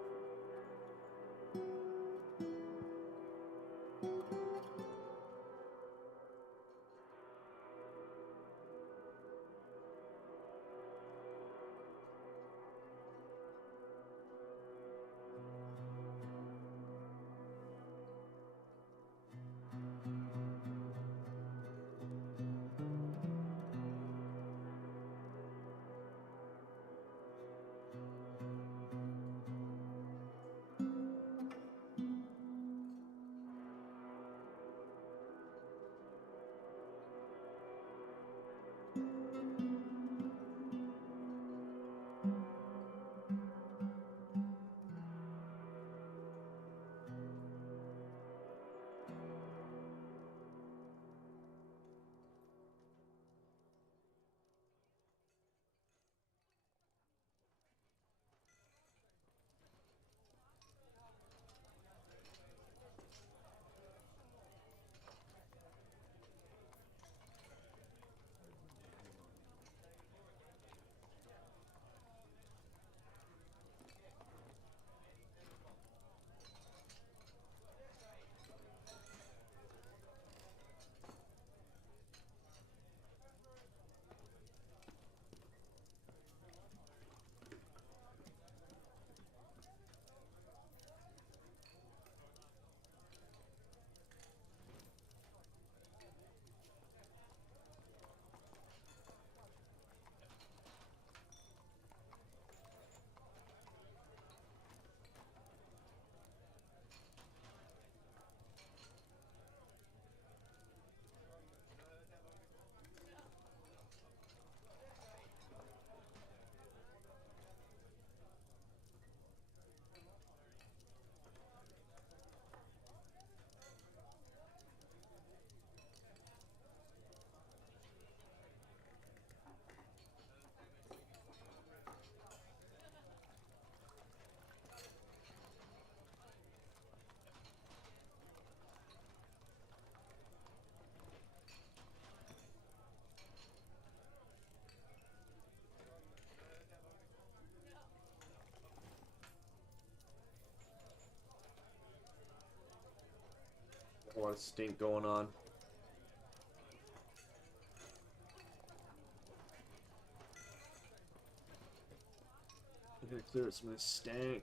A lot of stink going on. I gotta clear out some of this stank.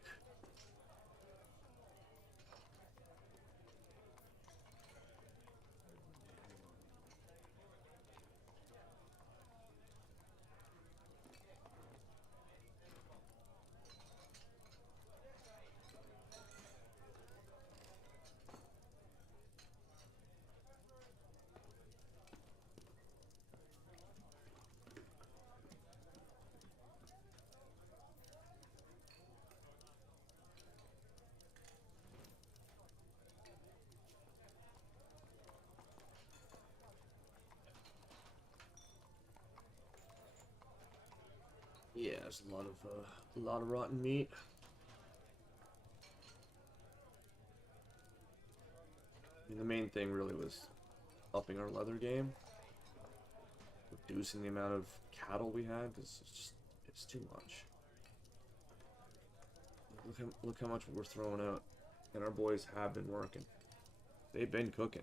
Yeah, there's a lot of rotten meat. I mean, the main thing really was upping our leather game, reducing the amount of cattle we had. It's too much. Look how much we're throwing out, and our boys have been working. They've been cooking.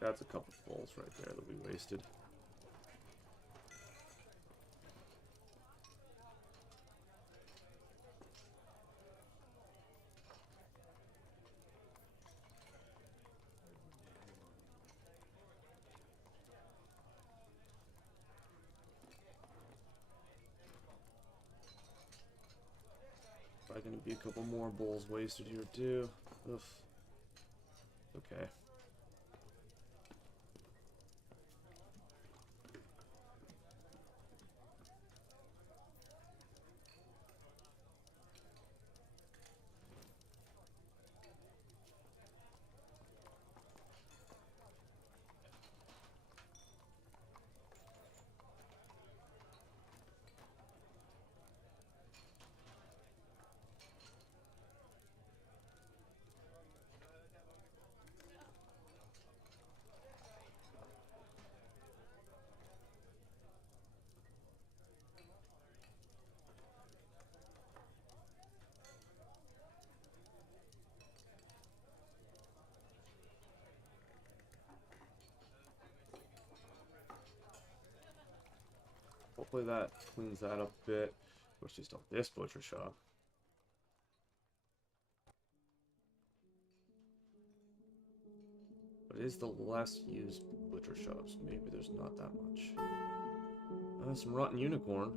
That's a couple bowls right there that we wasted. Probably gonna be a couple more bowls wasted here too. Ugh. Okay. hopefully that cleans that up a bit. Of course, we still have this butcher shop. But it is the less used butcher shops. Maybe there's not that much. Some rotten unicorn.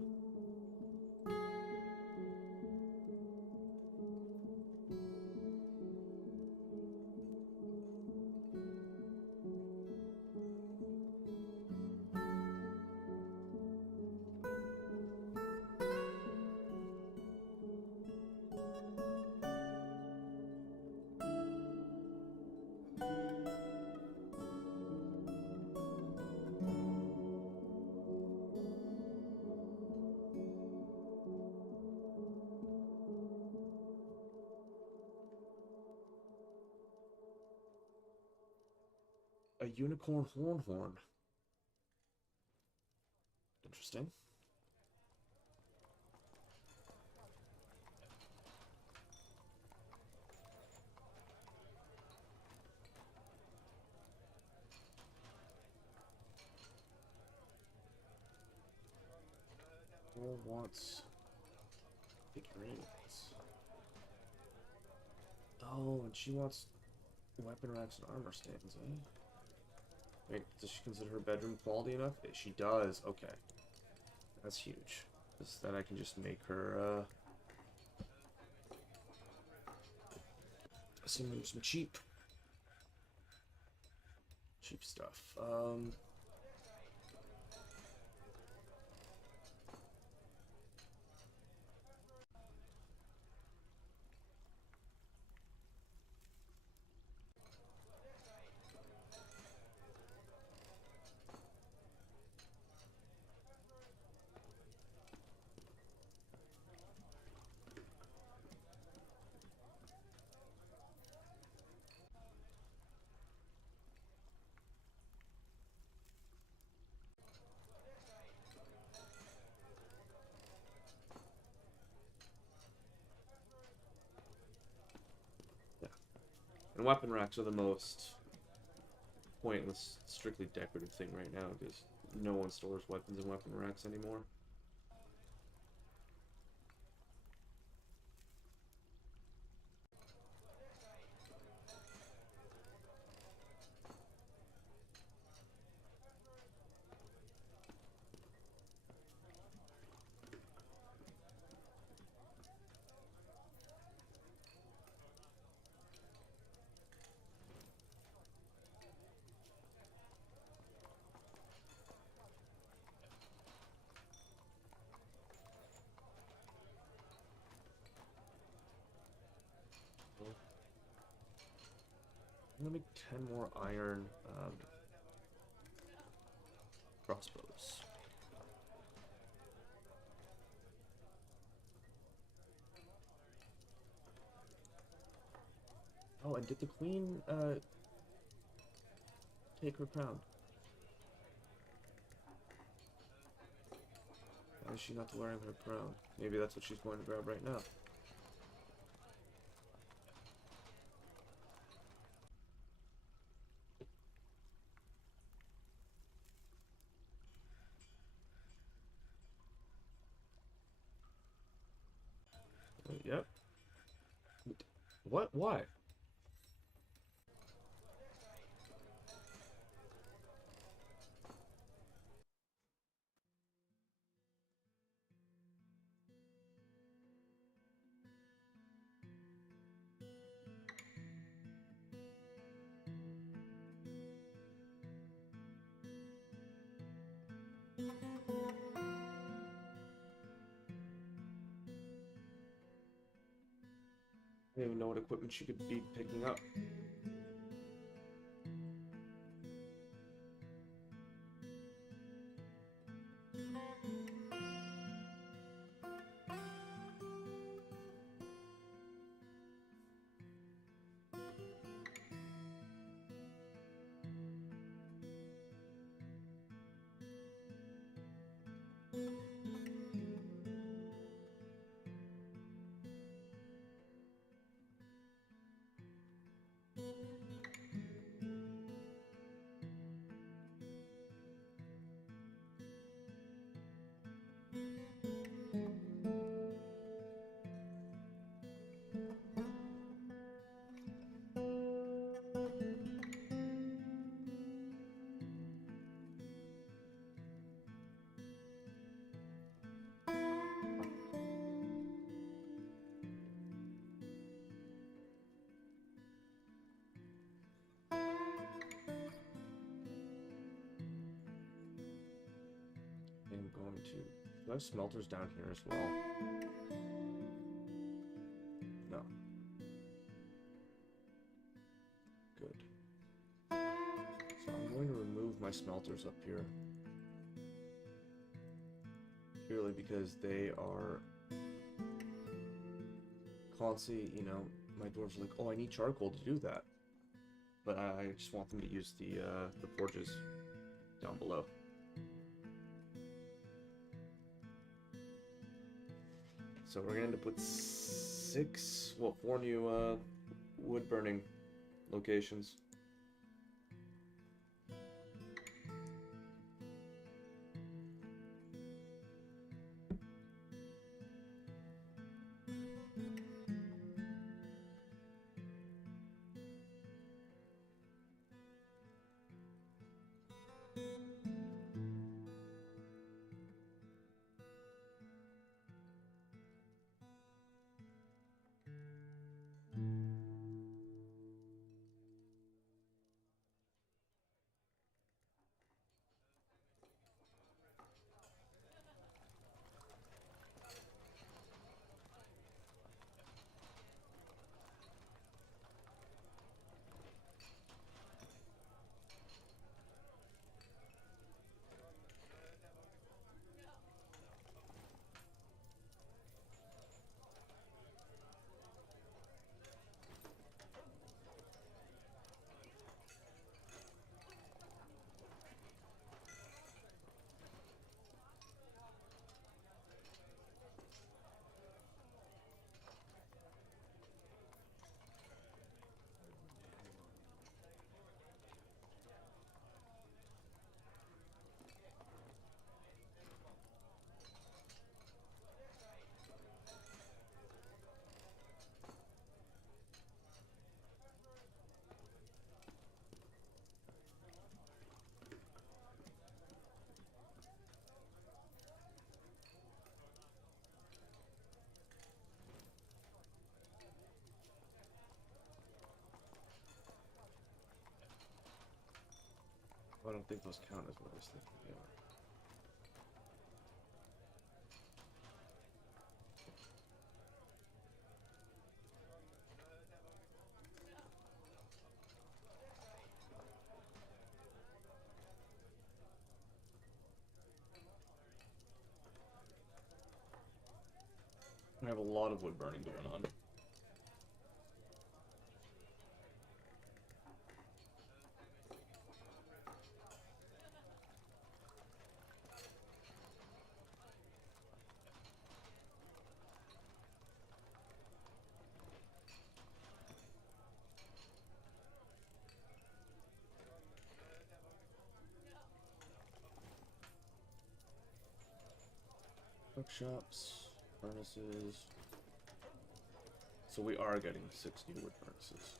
A unicorn horn. Interesting. Who wants figurines? Oh, and she wants weapon racks and armor stands, eh? Wait, does she consider her bedroom quality enough? She does. Okay. That's huge. Because then I can just make her, some cheap stuff. Yeah. And weapon racks are the most pointless, strictly decorative thing right now, because no one stores weapons in weapon racks anymore. I'm gonna make 10 more iron crossbows. Oh, and did the queen take her crown? Why is she not wearing her crown? Maybe that's what she's going to grab right now. Yep. What? Why? I don't even know what equipment she could be picking up. I'm going to... Do I have smelters down here as well? No. Good. So I'm going to remove my smelters up here. Purely because they are constantly, you know, my dwarves are like, oh, I need charcoal to do that. But I just want them to use the forges down below. So we're gonna end up with four new wood burning locations. I don't think those count as what I was thinking they are. I have a lot of wood burning going on. Bookshops, furnaces. So we are getting 6 new wood furnaces.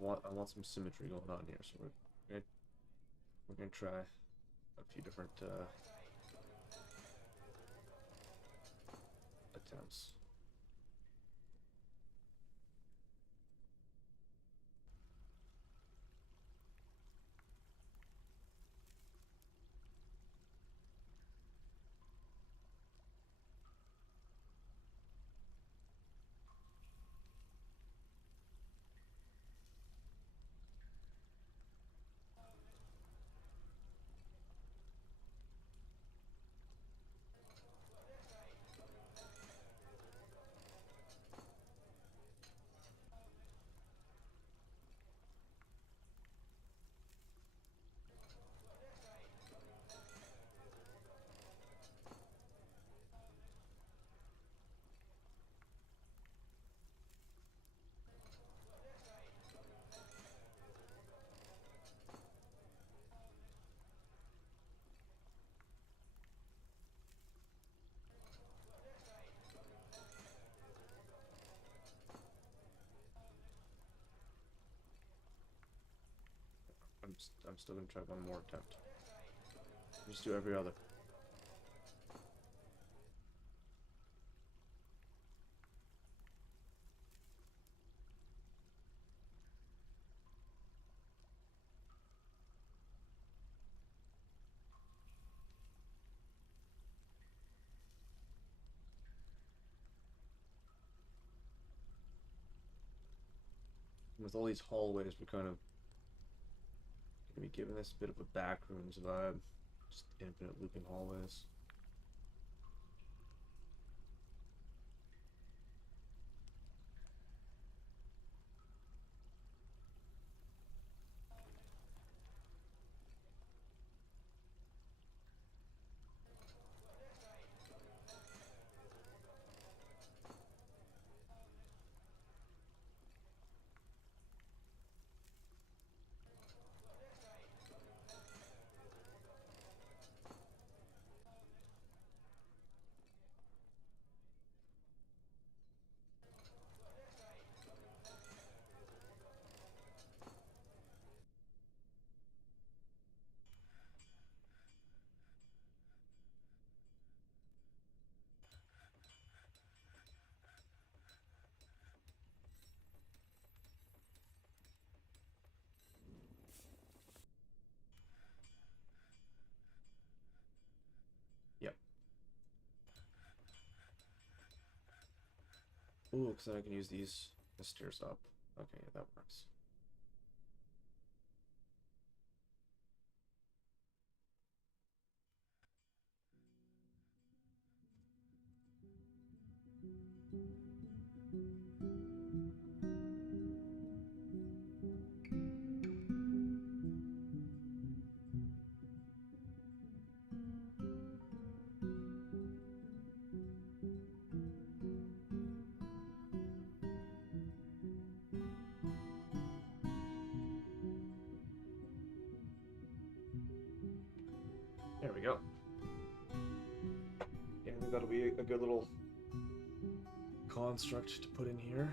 want some symmetry going on here, so gonna, we're gonna try a few different attempts. I'm still gonna try one more attempt. Just do every other. With all these hallways, we're kind of gonna be giving this a bit of a backrooms vibe. Just infinite looping hallways. Yep. Ooh, because then I can use these stairs up. Okay, yeah, that works. There we go. Yeah, I think that'll be a good little construct to put in here.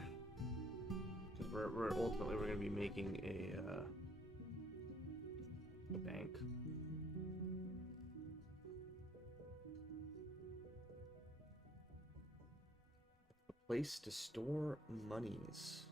Because we're ultimately we're gonna be making a bank. A place to store monies.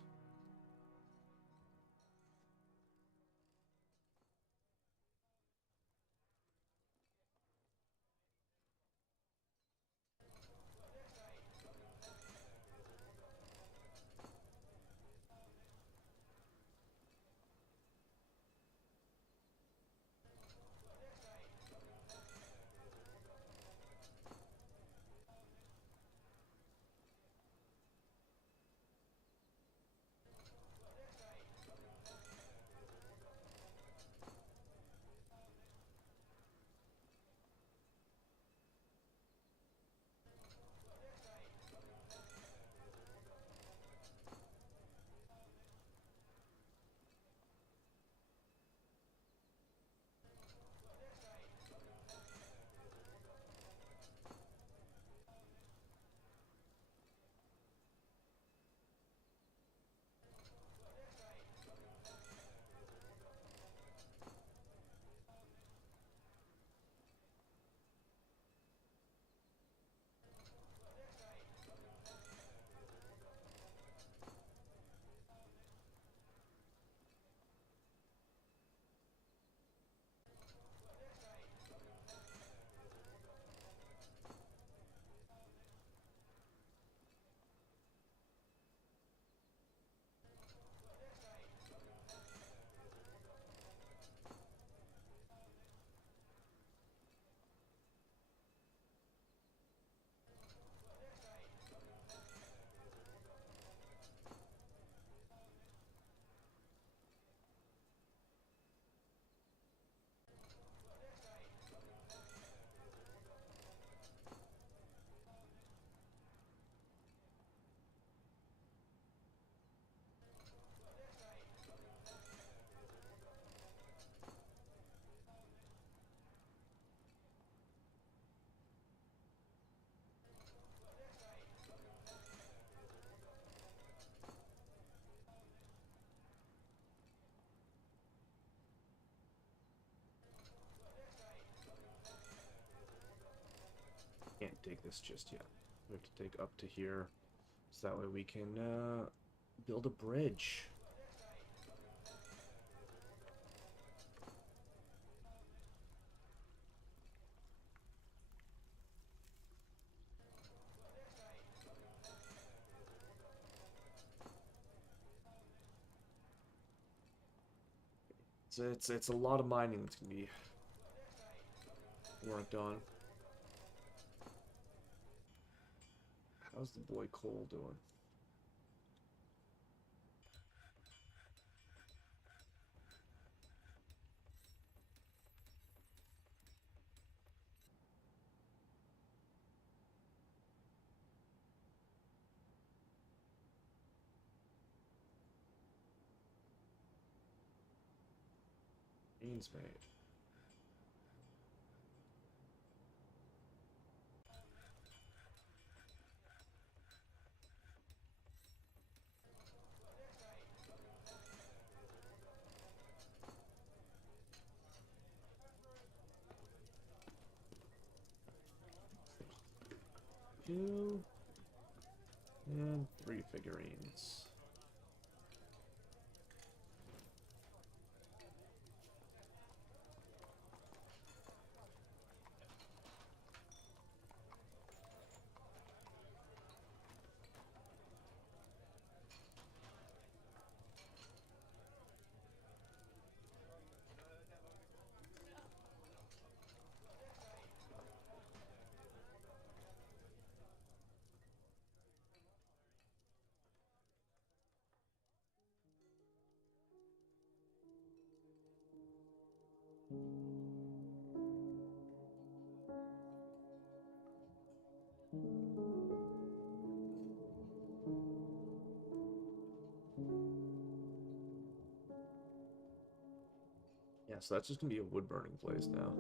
Can't dig this just yet. We have to dig up to here, so that way we can build a bridge. It's a lot of mining that's gonna be worked on. How's the boy Cole doing? Beans made. Two and 3 figurines. Yeah, so that's just gonna be a wood burning place now.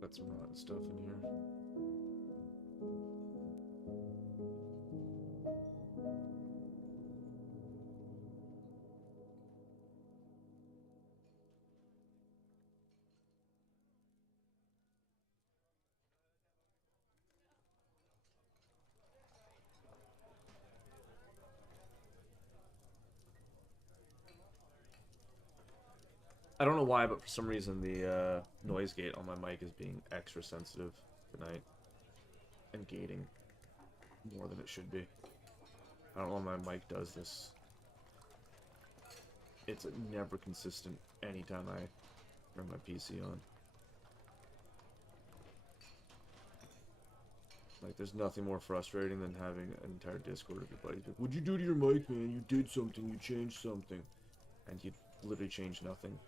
Got some rotten stuff in here. I don't know why, but for some reason the noise gate on my mic is being extra sensitive tonight and gating more than it should be. I don't know why my mic does this. It's never consistent anytime I turn my PC on. Like, there's nothing more frustrating than having an entire Discord of your buddies like, "What'd you do to your mic, man? You did something, you changed something." And you literally changed nothing.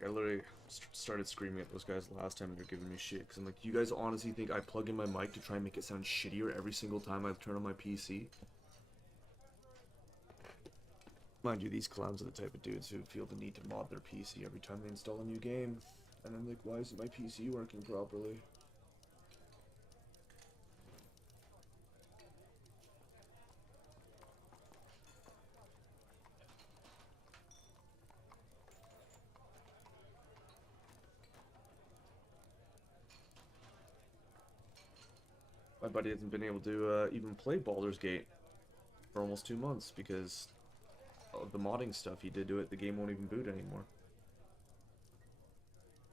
Like, I literally started screaming at those guys last time and they're giving me shit. Because I'm like, you guys honestly think I plug in my mic to try and make it sound shittier every single time I turn on my PC? Mind you, these clowns are the type of dudes who feel the need to mod their PC every time they install a new game. And I'm like, why isn't my PC working properly? My buddy hasn't been able to even play Baldur's Gate for almost 2 months because of the modding stuff he did to it. The game won't even boot anymore.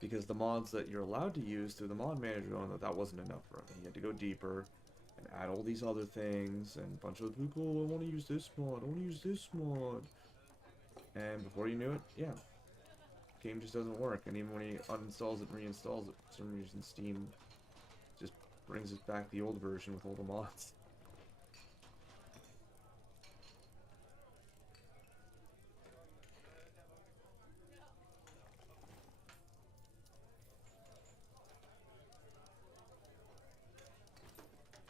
because the mods that you're allowed to use through the mod manager going that wasn't enough for him. He had to go deeper and add all these other things, and a bunch of people, oh, I want to use this mod, I want to use this mod. And before you knew it, yeah, game just doesn't work. And even when he uninstalls it and reinstalls it, for some reason Steam just brings it back the old version with all the mods.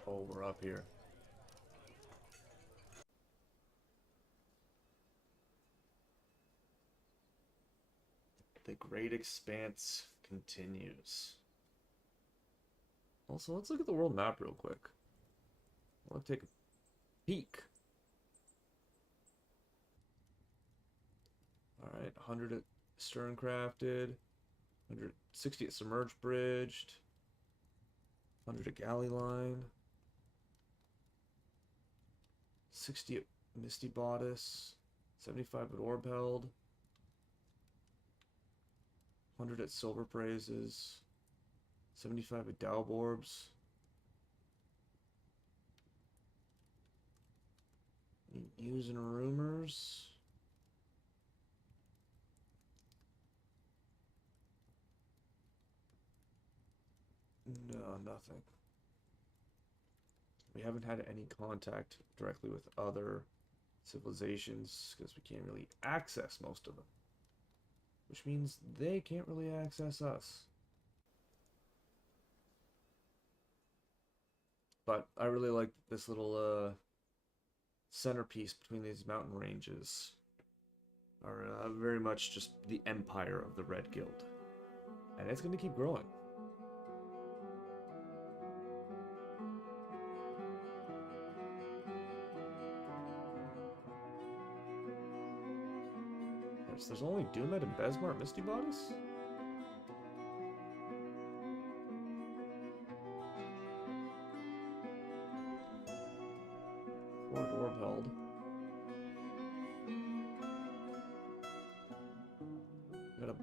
Oh, we're up here. The Great Expanse continues. Also, let's look at the world map real quick. I want to take a peek. Alright, 100 at Sterncrafted, 160 at Submerged Bridged, 100 at Galley Line, 60 at Misty Bodice, 75 at Orb Held, 100 at Silver Praises, 75 at Dalborbs. News and rumors. No, nothing. We haven't had any contact directly with other civilizations because we can't really access most of them. Which means they can't really access us. But I really like this little centerpiece between these mountain ranges are very much just the empire of the Red Guild. And it's going to keep growing. There's only Doomed and Besmart Misty Bodice? Fort Orb Held. Got a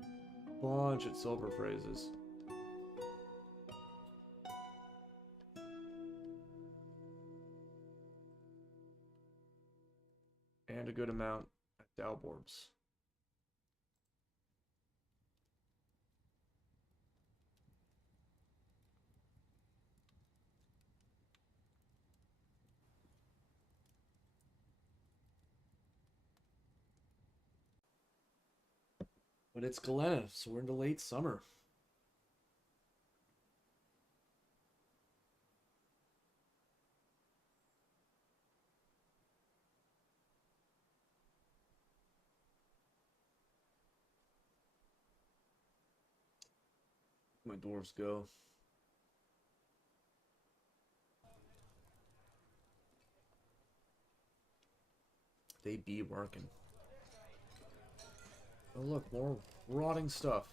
bunch at Silver Phrases. And a good amount at Dalborbs. But it's Galena, so we're into late summer. My dwarves go. They be working. Oh look, more rotting stuff.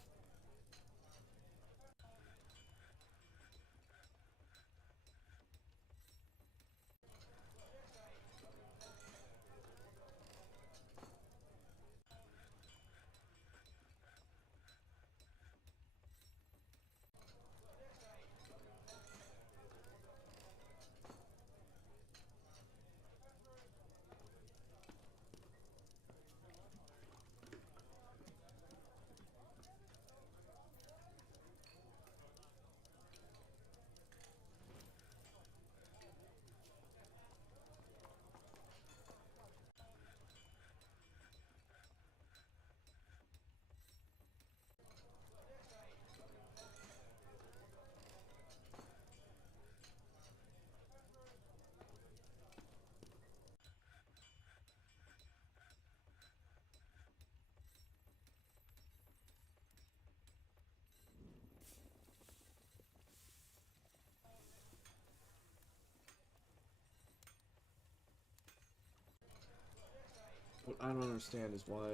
What I don't understand is why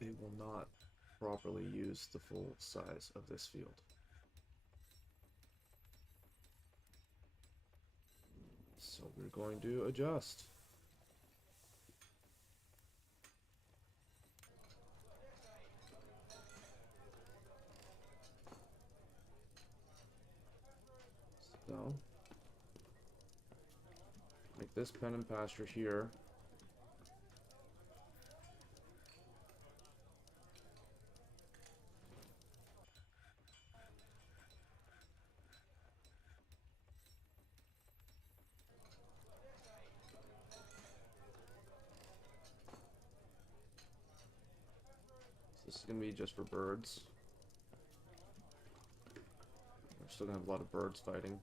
they will not properly use the full size of this field. So we're going to adjust. though. Make this pen and pasture here. This is gonna be just for birds. We're still gonna have a lot of birds fighting.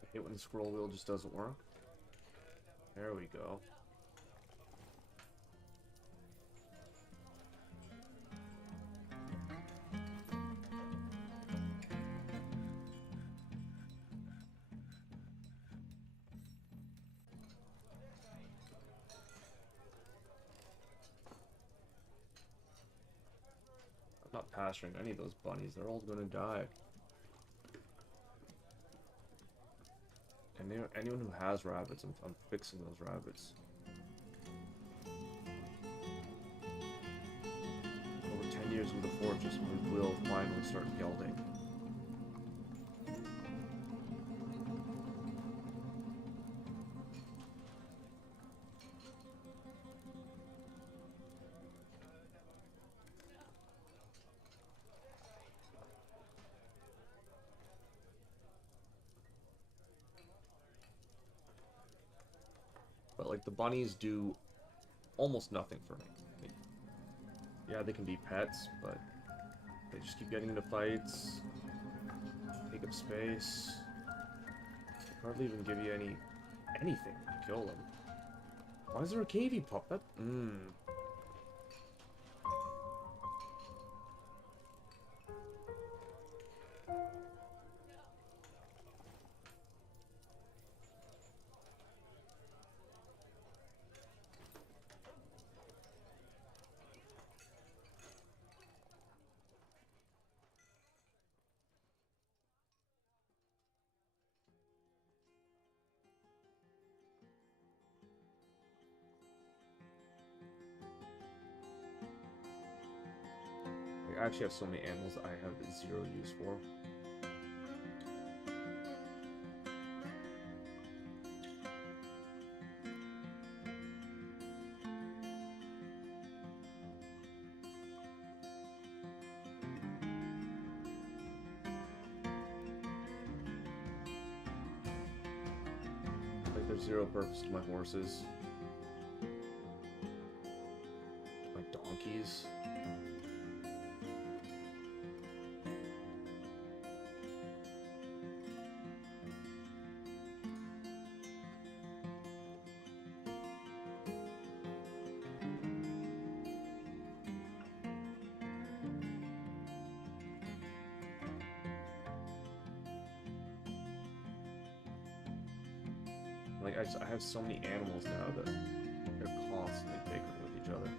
I hate when the scroll wheel just doesn't work. There we go. I'm not pasturing any of those bunnies. They're all gonna die. And anyone who has rabbits, I'm fixing those rabbits. Over 10 years with the fortress, we will finally start gelding. But like the bunnies do almost nothing for me. Yeah, they can be pets, but they just keep getting into fights, take up space. They hardly even give you anything to kill them. Why is there a cavey pup? That I actually have so many animals that I have zero use for. Like there's zero purpose to my horses. My donkeys. Like, I have so many animals now that they're constantly bickering with each other.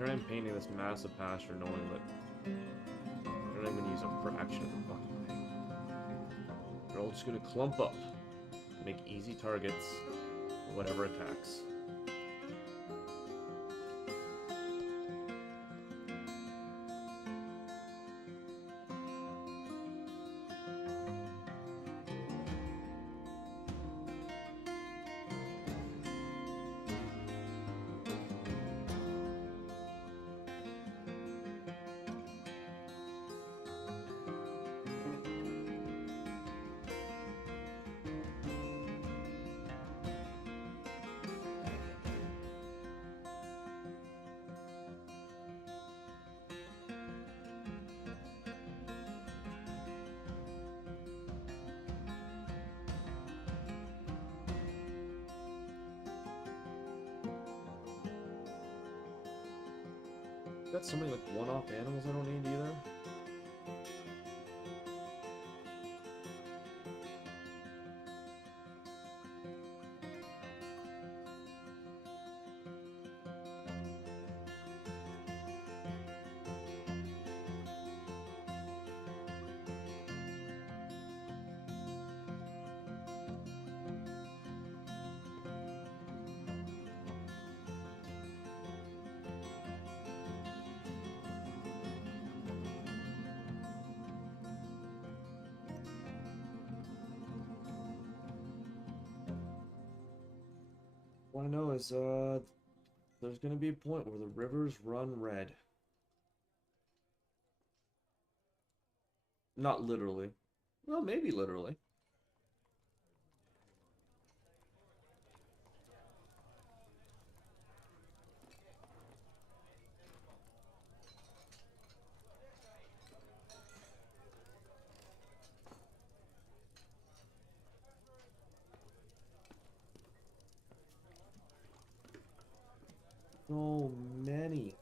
Here I am painting this massive pasture knowing that I don't even use a fraction of the fucking thing. They're all just gonna clump up and make easy targets for whatever attacks. Got so many like one-off animals I don't need either. What I know is, there's gonna be a point where the rivers run red. Not literally. Well, maybe literally. So many.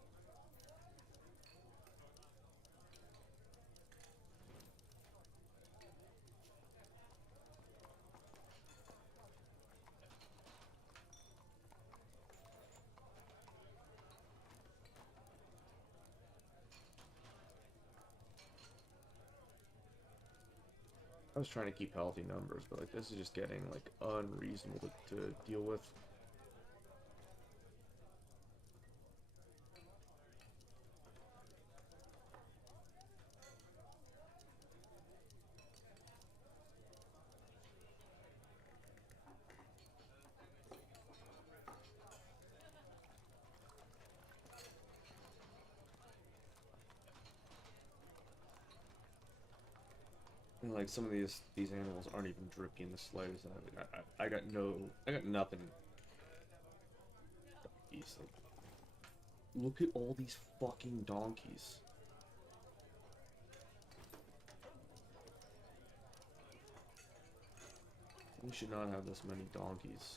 I was trying to keep healthy numbers, but like this is just getting like unreasonable to deal with. And like some of these animals aren't even drippy in the slightest. I got nothing. Donkeys, like, look at all these fucking donkeys. We should not have this many donkeys.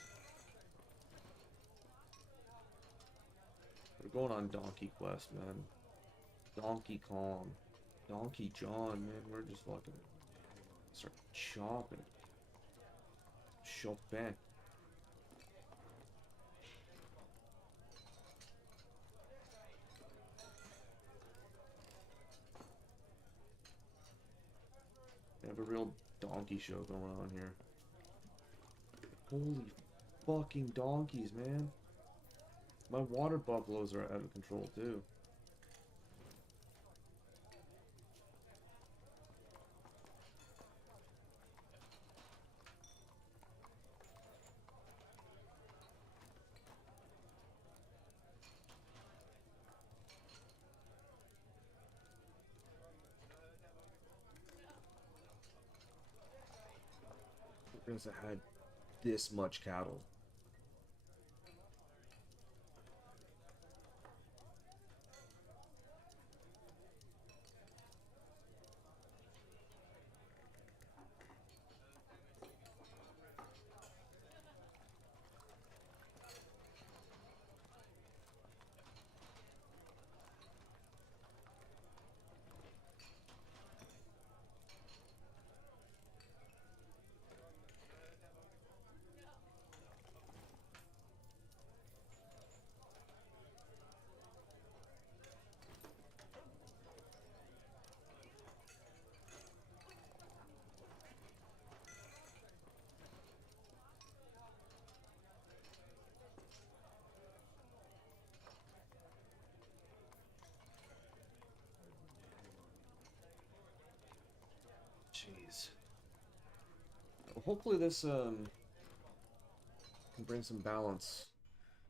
We're going on Donkey Quest, man. Donkey Kong. Donkey John, man. We're just fucking start chopping. Chopin. We have a real donkey show going on here. Holy fucking donkeys, man. My water buffaloes are out of control, too. Because I had this much cattle. Hopefully this can bring some balance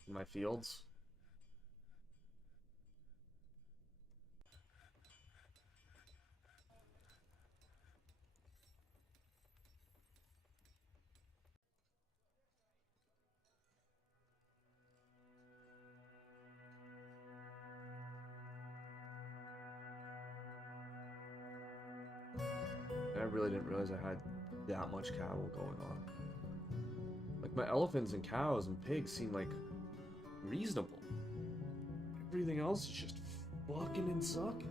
in my fields. I really didn't realize I had that much cattle going on. Like, my elephants and cows and pigs seem like reasonable. Everything else is just fucking and sucking.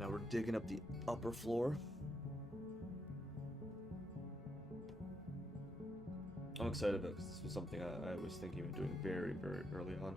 Now we're digging up the upper floor. I'm excited about this. This was something I was thinking of doing very, very early on.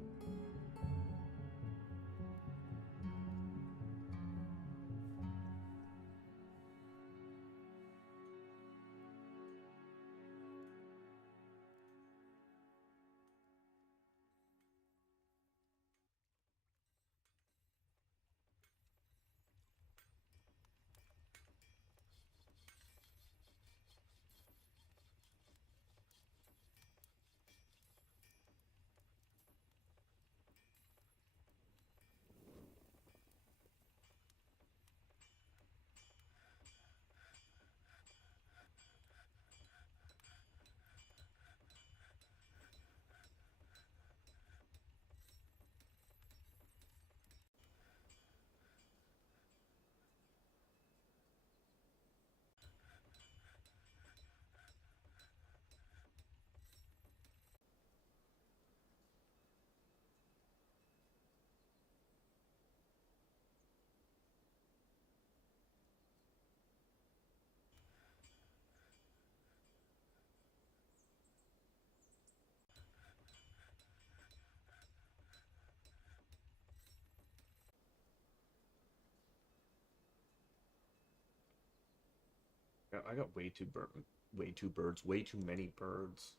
Yeah, I got way too birds, way too many birds.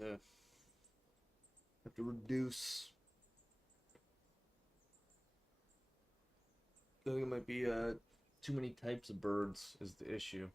Yeah, have to reduce. I think it might be too many types of birds is the issue.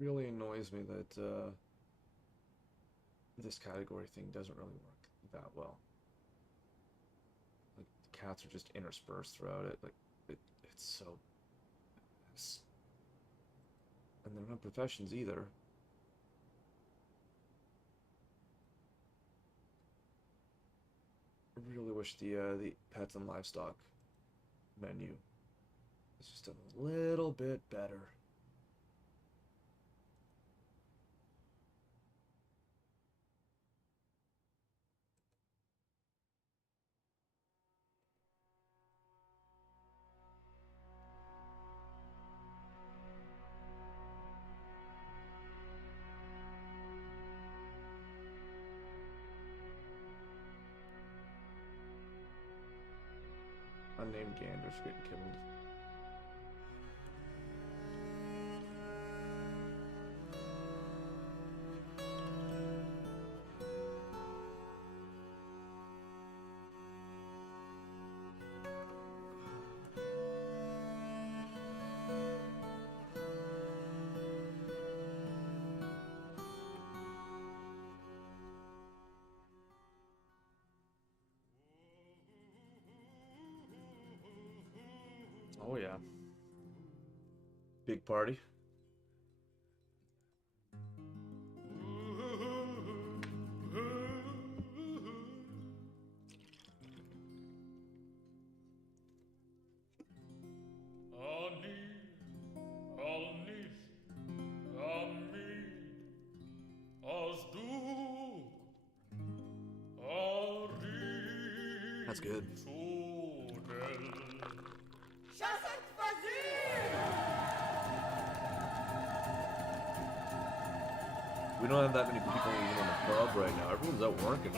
Really annoys me that this category thing doesn't really work that well. Like, the cats are just interspersed throughout it. Like, it's so. And they're not professions either. I really wish the pets and livestock menu was just a little bit better. named Gander's getting killed. Oh yeah. Big party. That's good. We don't have that many people even in the club right now. Everyone's out working.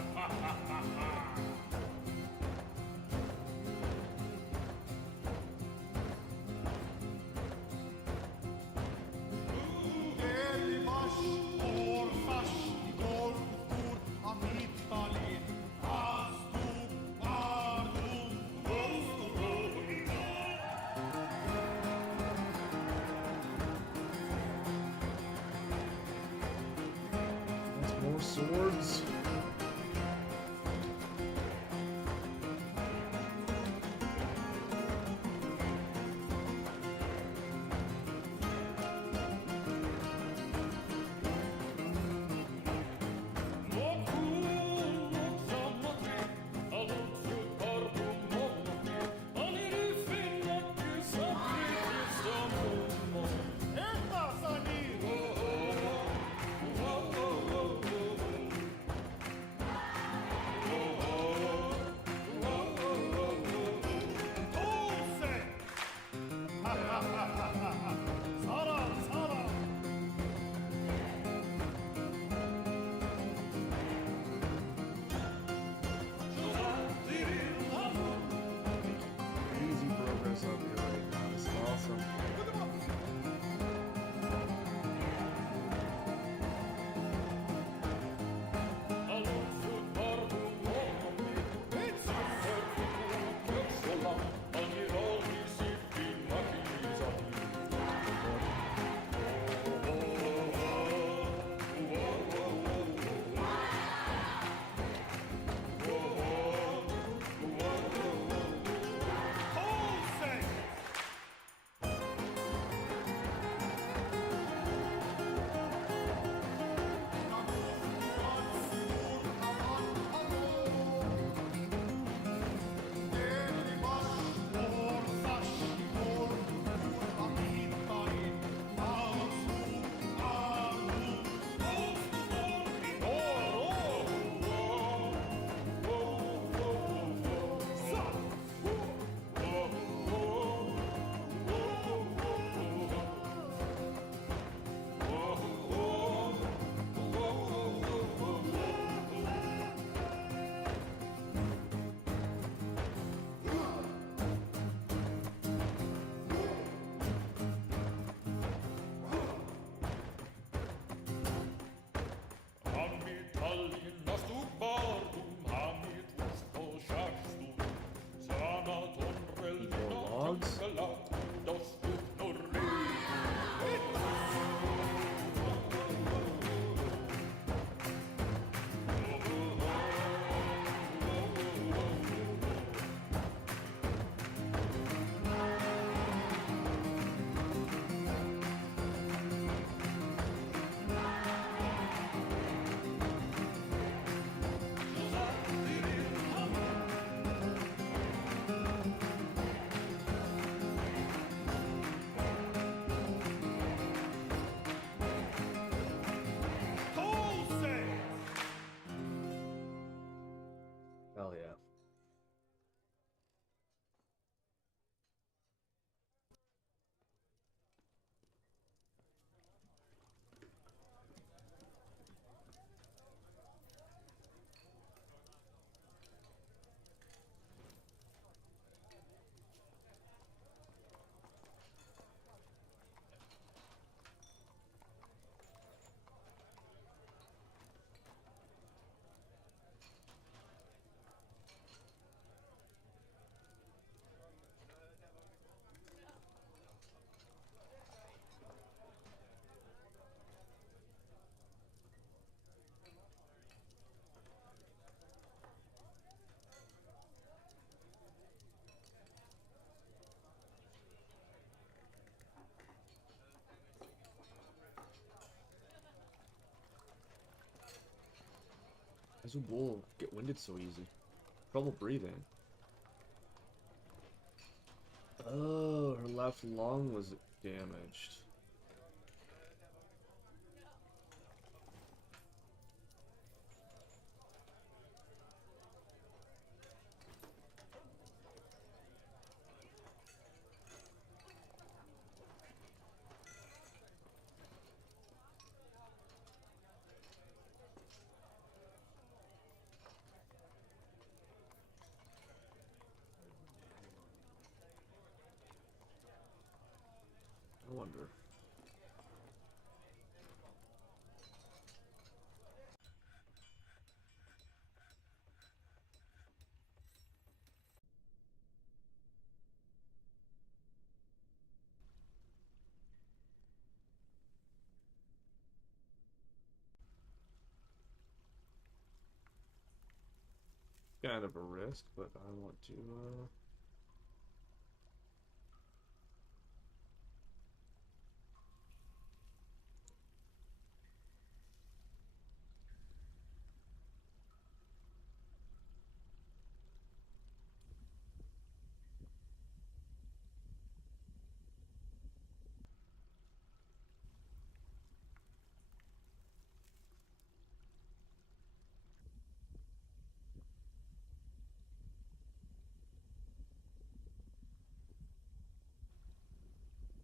More swords. How's a bull get winded so easy? Trouble breathing. Oh, her left lung was damaged. I wonder. Kind of a risk, but I want to,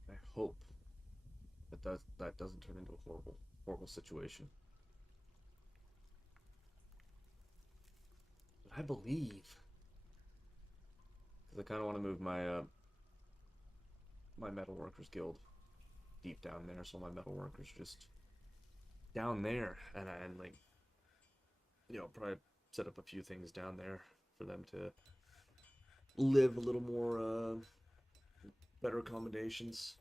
I hope that doesn't turn into a horrible situation. But I believe, because I kind of want to move my metalworkers guild deep down there, so my metalworkers just down there, and like, probably set up a few things down there for them to live a little more, better accommodations.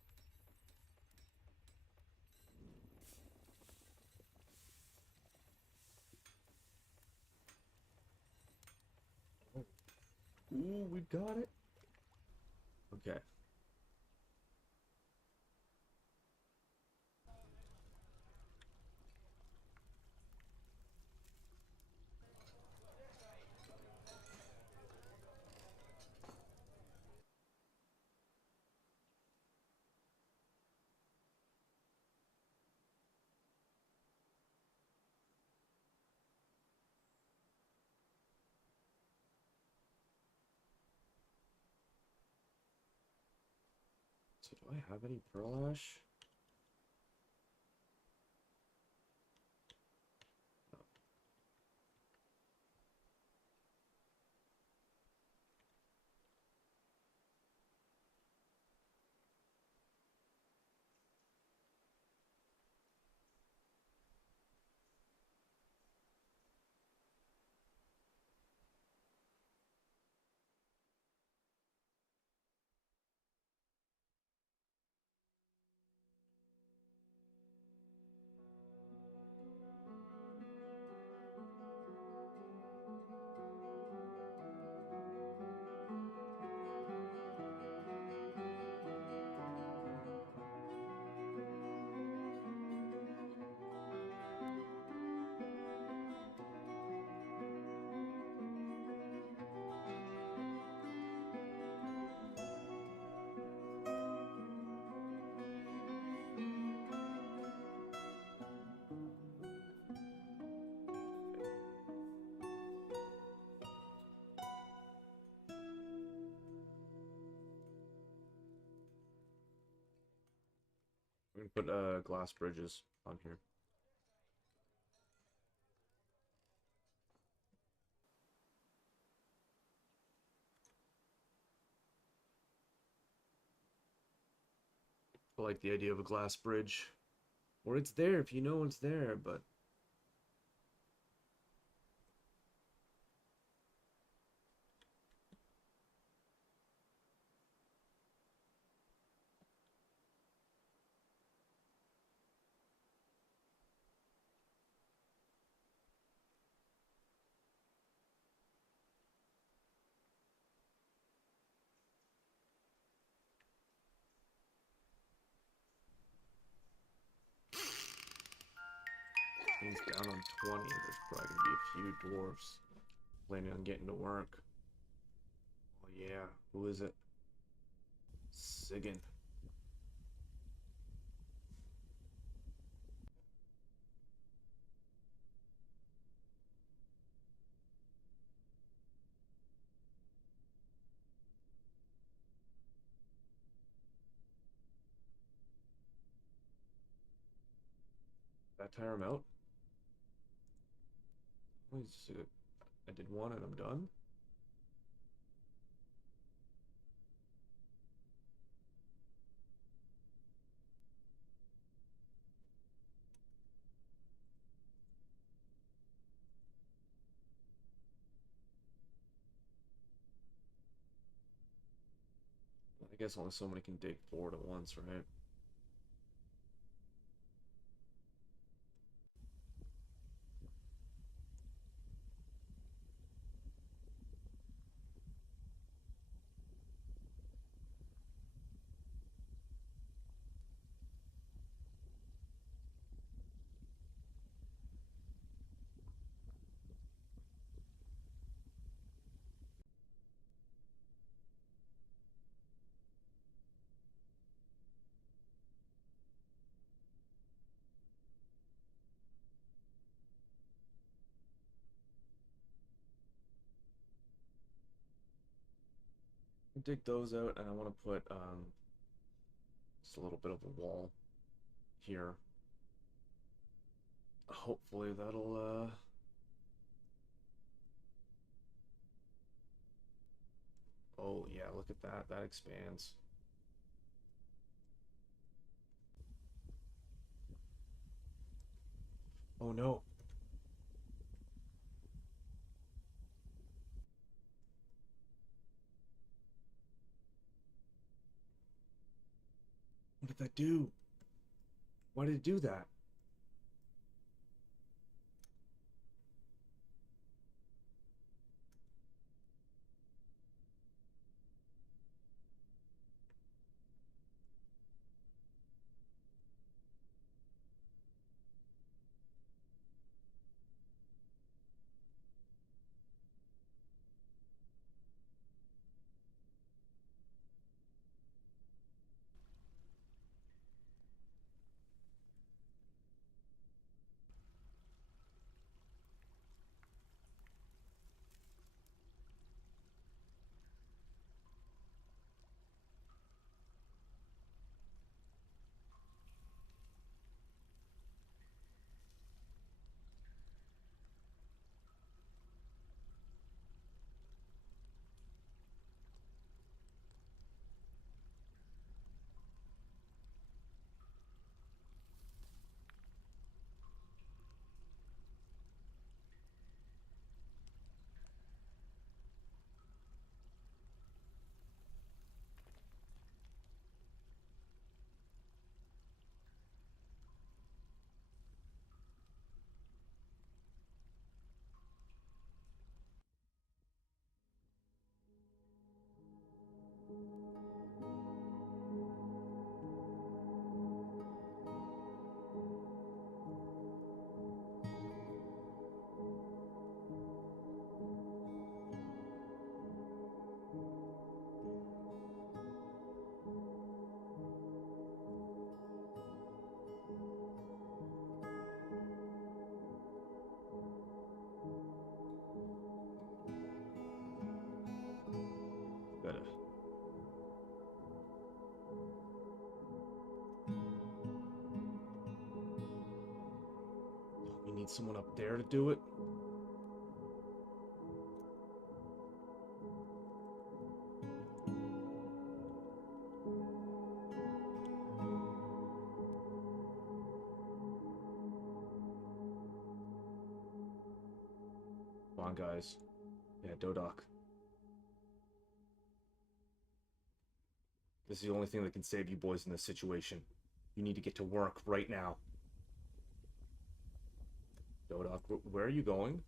Ooh, we got it. Okay. So do I have any pearl ash? I'm gonna put glass bridges on here. I like the idea of a glass bridge. Or it's there if you know it's there, but He's down on 20. There's probably gonna be a few dwarves planning on getting to work. Oh yeah, who is it? Sigan. Did I tire him out? I did one and I'm done. I guess only somebody can dig forward at once, right? Dig those out, and I want to put just a little bit of a wall here. Hopefully that'll oh yeah, look at that. That expands. Oh no. What did that do? Why did it do that? Gotta. We need someone up there to do it. Come on, guys. Yeah, Dodoc. This is the only thing that can save you boys in this situation. You need to get to work right now. Dodoc, where are you going?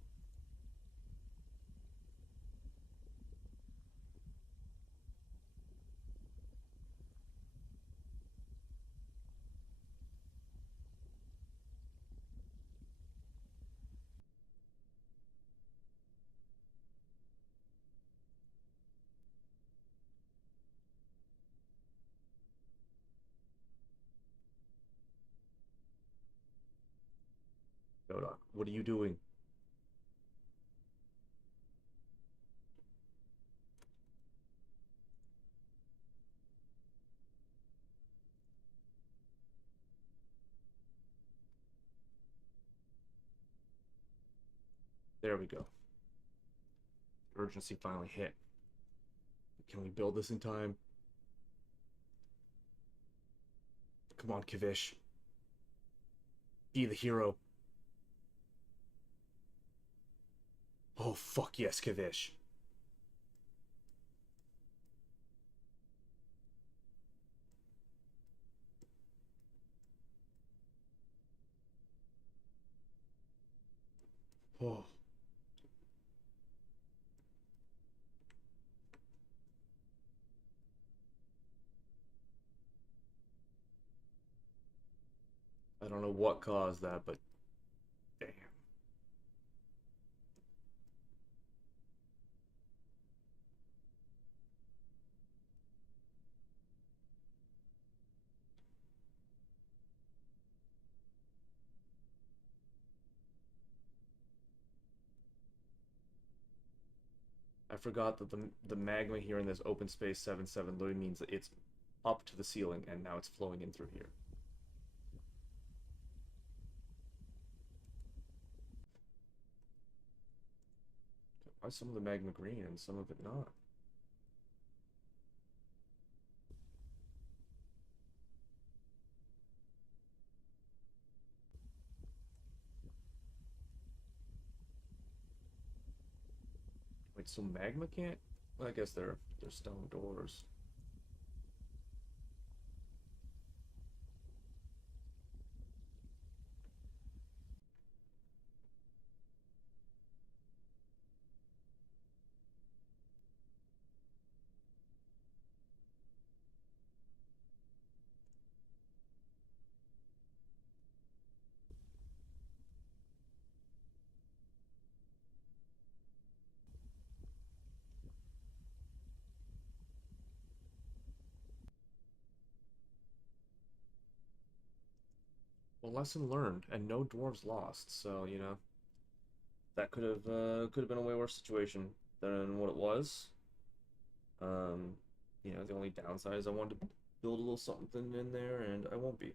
Yoda. What are you doing? There we go. Urgency finally hit. Can we build this in time? Come on, Kavish. Be the hero. Oh, fuck yes, Kavish. Oh. I don't know what caused that, but damn. I forgot that the magma here in this open space 7-7 literally means that it's up to the ceiling and now it's flowing in through here. Why is some of the magma green and some of it not? Wait, so magma can't? Well, I guess they're stone doors. Well, lesson learned, and no dwarves lost. So that could have been a way worse situation than what it was. Um, the only downside is I wanted to build a little something in there, and I won't be.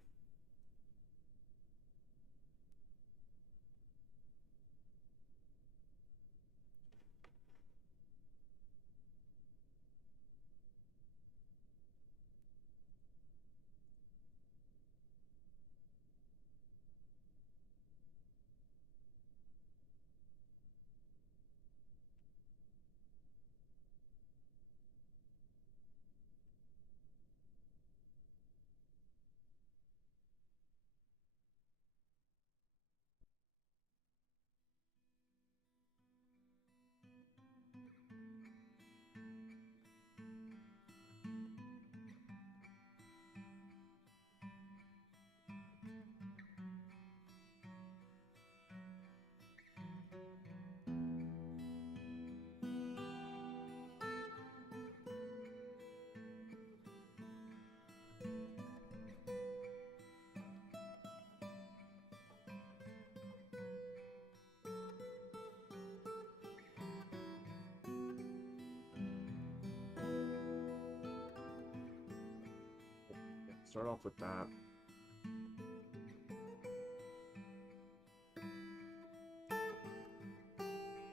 Yeah, start off with that.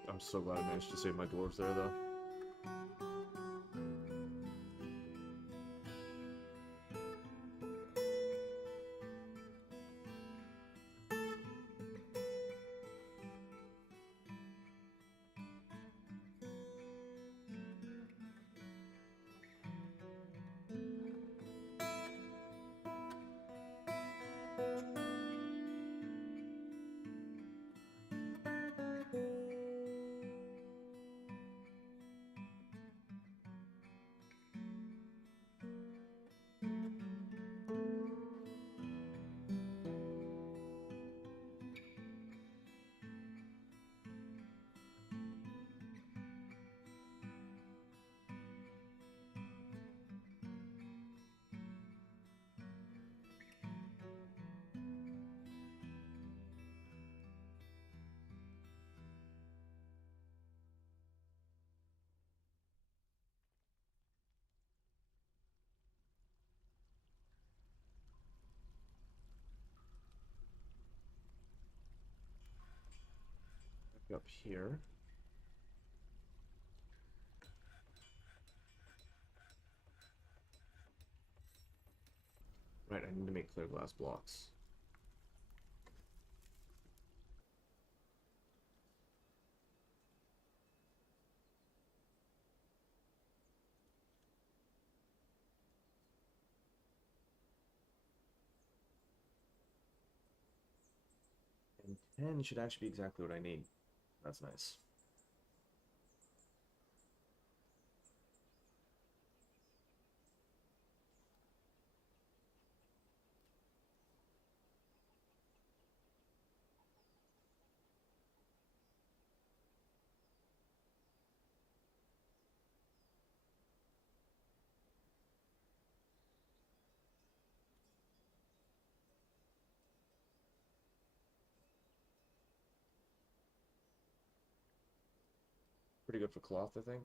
I'm so glad I managed to save my dwarves there, though. here. Right, I need to make clear glass blocks. And 10 should actually be exactly what I need. That's nice. Pretty good for cloth, I think.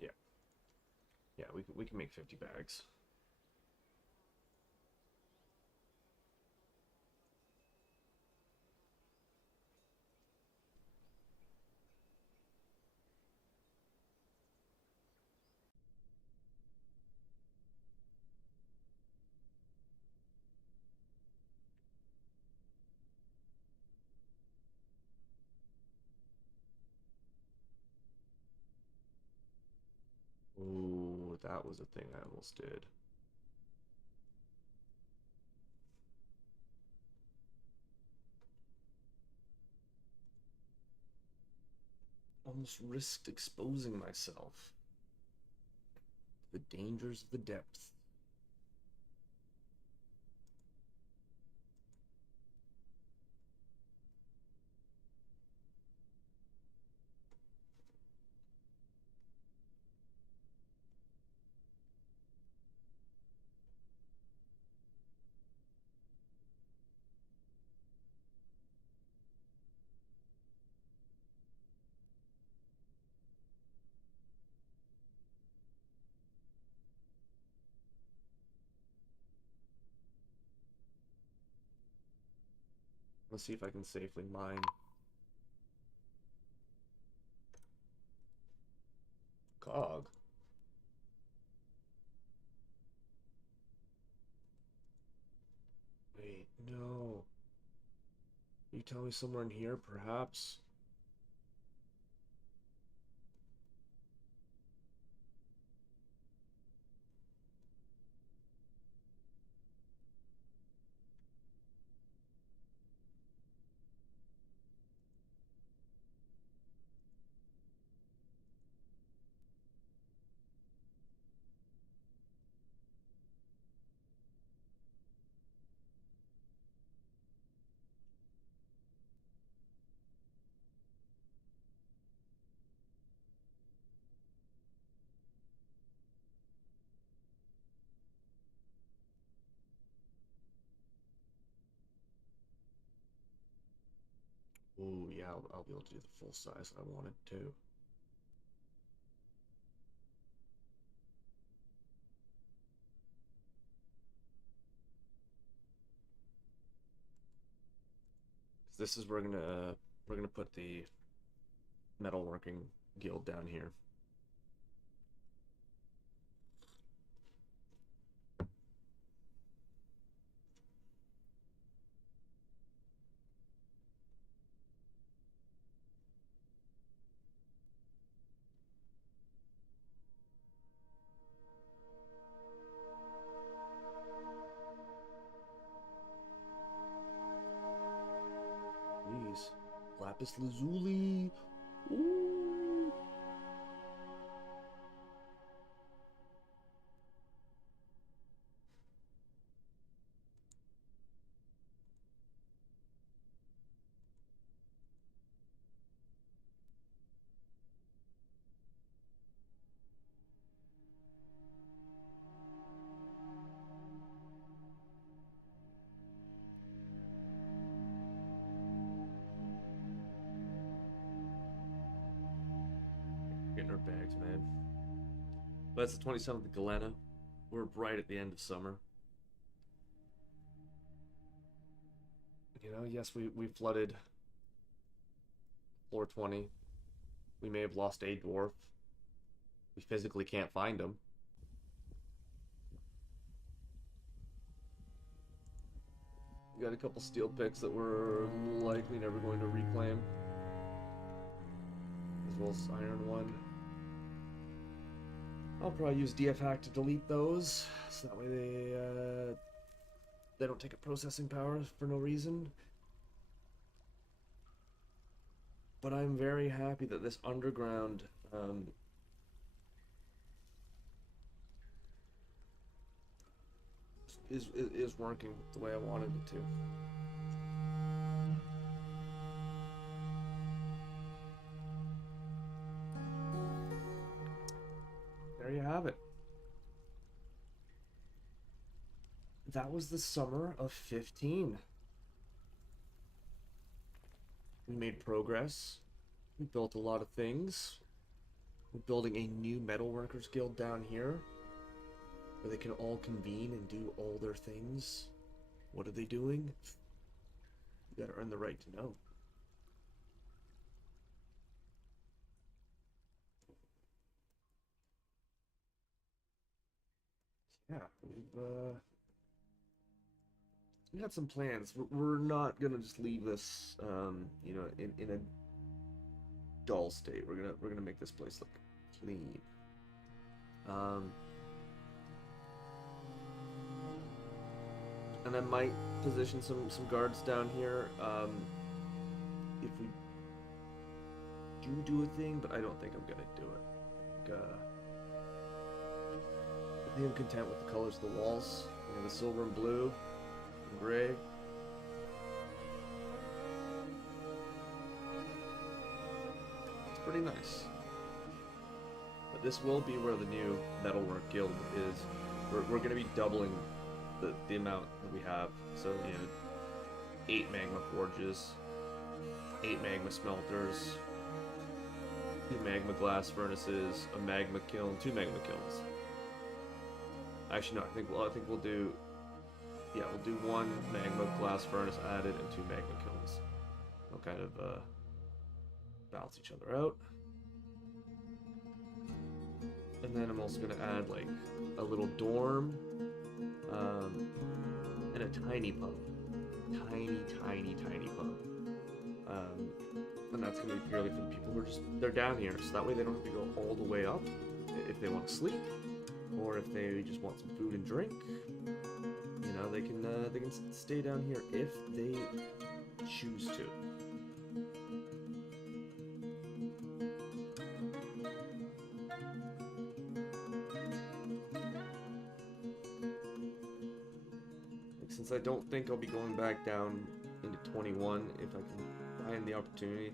Yeah. Yeah, we can make 50 bags. Ooh, that was a thing I almost did. Almost risked exposing myself to the dangers of the depth. Let's see if I can safely mine. Cog? Wait, no. You tell me somewhere in here, perhaps? Ooh, yeah, I'll be able to do the full size I wanted to. This is we're gonna put the metalworking guild down here. Please. Lapis lazuli. Ooh. Getting our bags, man. But it's the 27th of Galena. We're right at the end of summer. You know, yes, we flooded floor 20. We may have lost a dwarf. We physically can't find him. We got a couple steel picks that we're likely never going to reclaim, as well as iron one. I'll probably use DF hack to delete those, so that way they don't take up processing power for no reason. But I'm very happy that this underground is working the way I wanted it to. There you have it. That was the summer of 15. We made progress. We built a lot of things. We're building a new metalworkers guild down here, where they can all convene and do all their things. What are they doing? You gotta earn the right to know. Yeah, we got some plans. We're not gonna just leave this, you know, in a dull state. We're gonna make this place look clean. And I might position some guards down here. If we do a thing, but I don't think I'm gonna do it. I think I'm content with the colors of the walls. You know, the silver and blue and gray. It's pretty nice. But this will be where the new metalwork guild is. We're going to be doubling the amount that we have. So, you know, 8 magma forges, 8 magma smelters, 2 magma glass furnaces, a magma kiln, 2 magma kilns. Actually, no. I think we'll do. Yeah, we'll do 1 magma glass furnace added and 2 magma kilns. They'll kind of balance each other out. And then I'm also gonna add like a little dorm, and a tiny pub, tiny pub. And that's gonna be purely for the people who are they're down here, so that way they don't have to go all the way up if they want to sleep. Or if they just want some food and drink, you know, they can stay down here if they choose to. Like, since I don't think I'll be going back down into 21 if I can find the opportunity,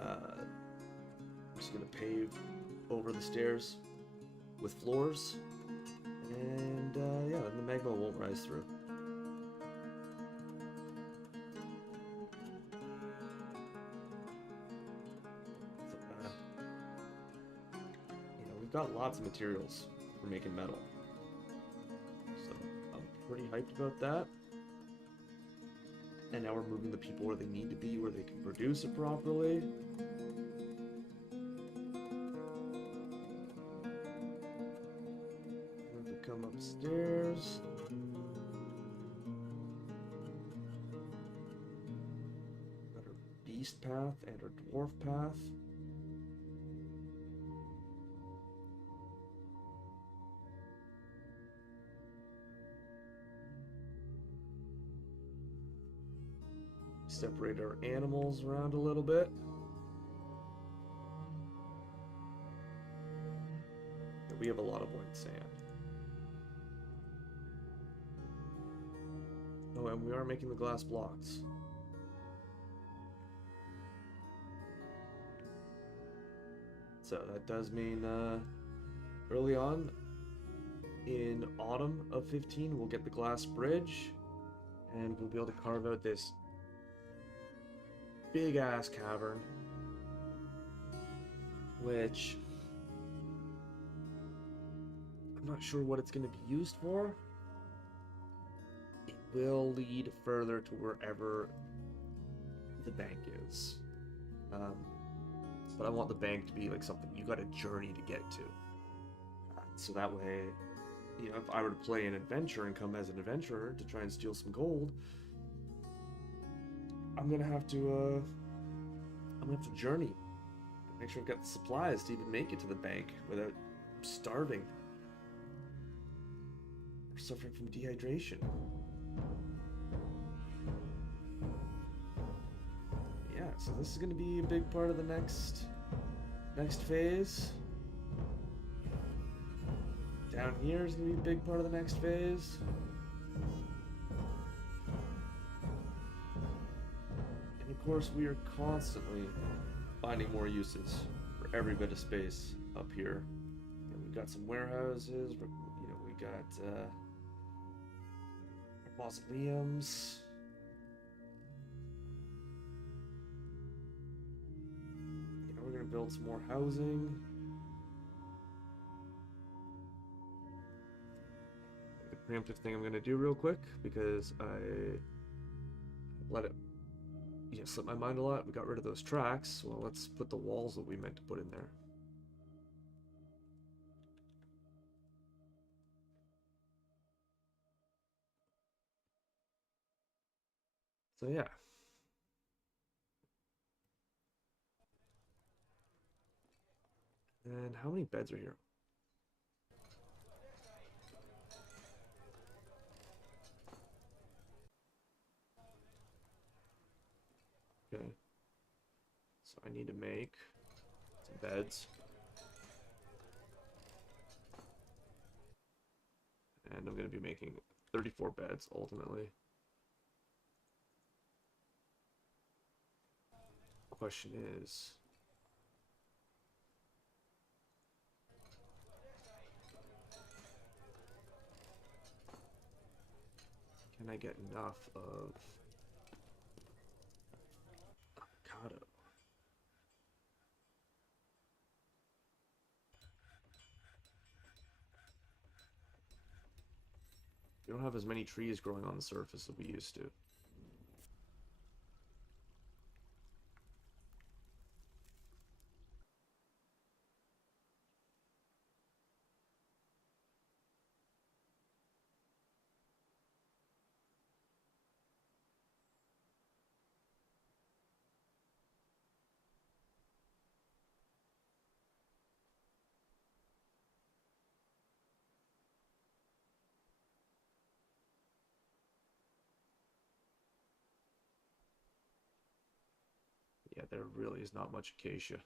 I'm just gonna pave over the stairs with floors. And yeah, the magma won't rise through. You know, we've got lots of materials for making metal, so I'm pretty hyped about that. And now we're moving the people where they need to be, where they can produce it properly. Come upstairs. Got our beast path and our dwarf path. Separate our animals around a little bit. We have a lot of white sand. Oh, and we are making the glass blocks. So that does mean early on in autumn of 15 we'll get the glass bridge and we'll be able to carve out this big ass cavern, which I'm not sure what it's going to be used for. Will lead further to wherever the bank is. But I want the bank to be like something you got a journey to get to. So that way, you know, if I were to play an adventure and come as an adventurer to try and steal some gold, I'm gonna have to journey. Make sure I've got the supplies to even make it to the bank without starving or suffering from dehydration. Yeah, so this is gonna be a big part of the next phase. Down here is gonna be a big part of the next phase. And of course, we are constantly finding more uses for every bit of space up here. You know, we've got some warehouses. You know, we got mausoleums. You know, we're gonna build some more housing. The preemptive thing I'm gonna do real quick because I let it slip my mind a lot. We got rid of those tracks. Well, let's put the walls that we meant to put in there. So yeah. And how many beds are here? Okay. So I need to make some beds. And I'm going to be making 34 beds ultimately. Question is, can I get enough of avocado? We don't have as many trees growing on the surface as we used to. Yeah, there really is not much acacia.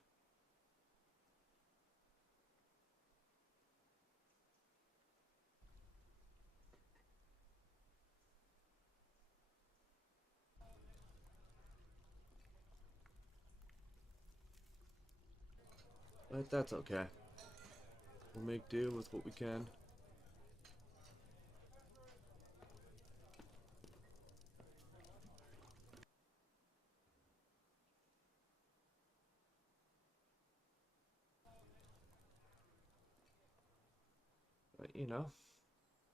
But that's okay. We'll make do with what we can. But, you know,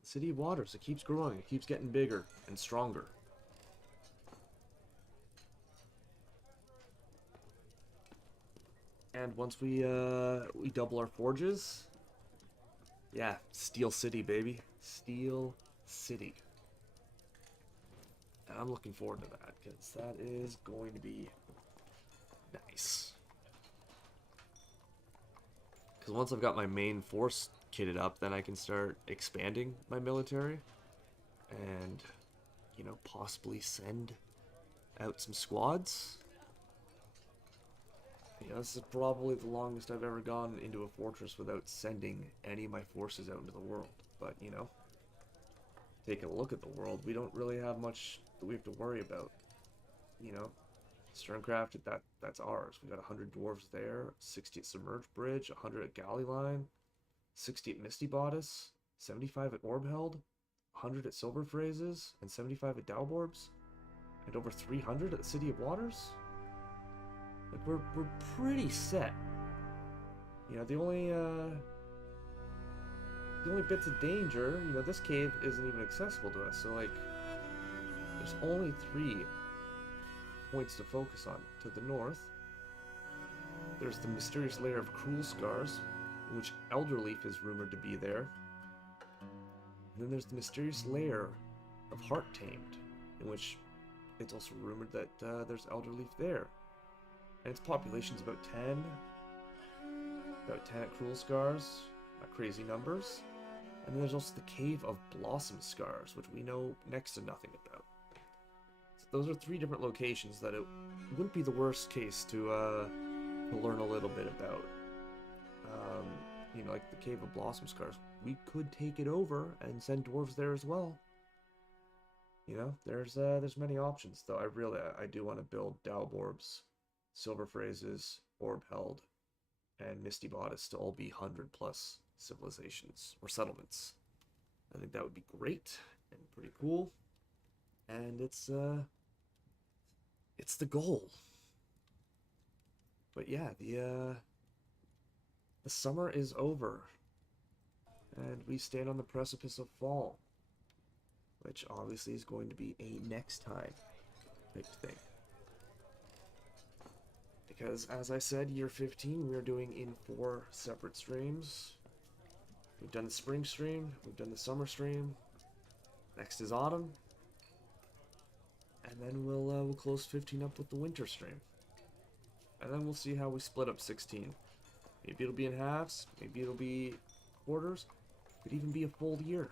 the City of Waters, it keeps growing. It keeps getting bigger and stronger. And once we double our forges, yeah, Steel City, baby. Steel City. And I'm looking forward to that, because that is going to be nice. Because once I've got my main force kitted up, then I can start expanding my military. And, you know, possibly send out some squads. Yeah, this is probably the longest I've ever gone into a fortress without sending any of my forces out into the world. But, you know, taking a look at the world, we don't really have much that we have to worry about. You know, Sterncraft, that's ours. We got 100 dwarves there, 60 at Submerged Bridge, 100 at Galley Line, 60 at Misty Bodice, 75 at Orbheld, 100 at Silver Phrases, and 75 at Dalborbs, and over 300 at the City of Waters. Like, we're pretty set. You know, the only bits of danger, you know, this cave isn't even accessible to us, so, like, there's only 3 points to focus on. To the north, there's the mysterious lair of Cruel Scars, in which Elderleaf is rumored to be there. And then there's the mysterious lair of Heart Tamed, in which it's also rumored that there's Elderleaf there. And its population's about 10. About 10 at Cruel Scars. Not crazy numbers. And then there's also the Cave of Blossom Scars, which we know next to nothing about. So those are 3 different locations that it wouldn't be the worst case to learn a little bit about. You know, like the Cave of Blossom Scars. We could take it over and send dwarves there as well. You know, there's many options, though. I do want to build Dalborbs, Silver Phrases, Orb Held, and Misty Bodice to all be 100+ civilizations or settlements. I think that would be great and pretty cool. And it's the goal. But yeah, the summer is over, and we stand on the precipice of fall, which obviously is going to be a next time type thing. Because, as I said, year 15 we are doing in 4 separate streams. We've done the spring stream, we've done the summer stream, next is autumn, and then we'll close 15 up with the winter stream. And then we'll see how we split up 16. Maybe it'll be in halves, maybe it'll be quarters, could even be a full year.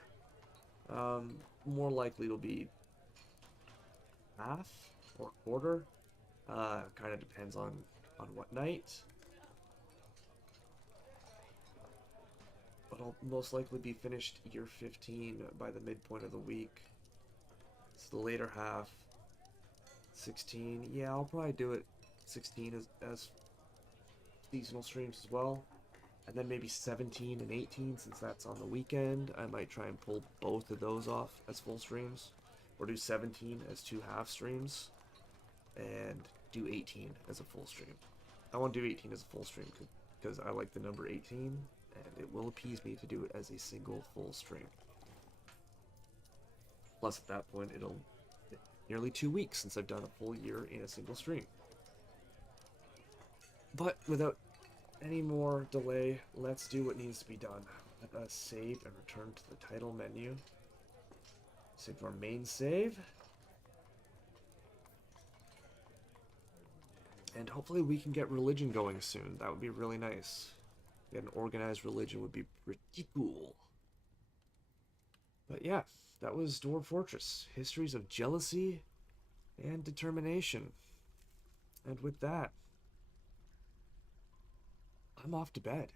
More likely it'll be half or quarter. Kind of depends on what night. But I'll most likely be finished year 15 by the midpoint of the week. It's the later half. 16, yeah, I'll probably do it 16 as seasonal streams as well. And then maybe 17 and 18, since that's on the weekend. I might try and pull both of those off as full streams. Or do 17 as 2 half streams. And do 18 as a full stream. I want to do 18 as a full stream because I like the number 18. And it will appease me to do it as a single full stream. Plus, at that point, it'll be nearly 2 weeks since I've done a full year in a single stream. But without any more delay, let's do what needs to be done. Let us save and return to the title menu. Save to our main save. And hopefully we can get religion going soon. That would be really nice. Get an organized religion would be pretty cool. But yeah, that was Dwarf Fortress. Histories of jealousy and determination. And with that, I'm off to bed.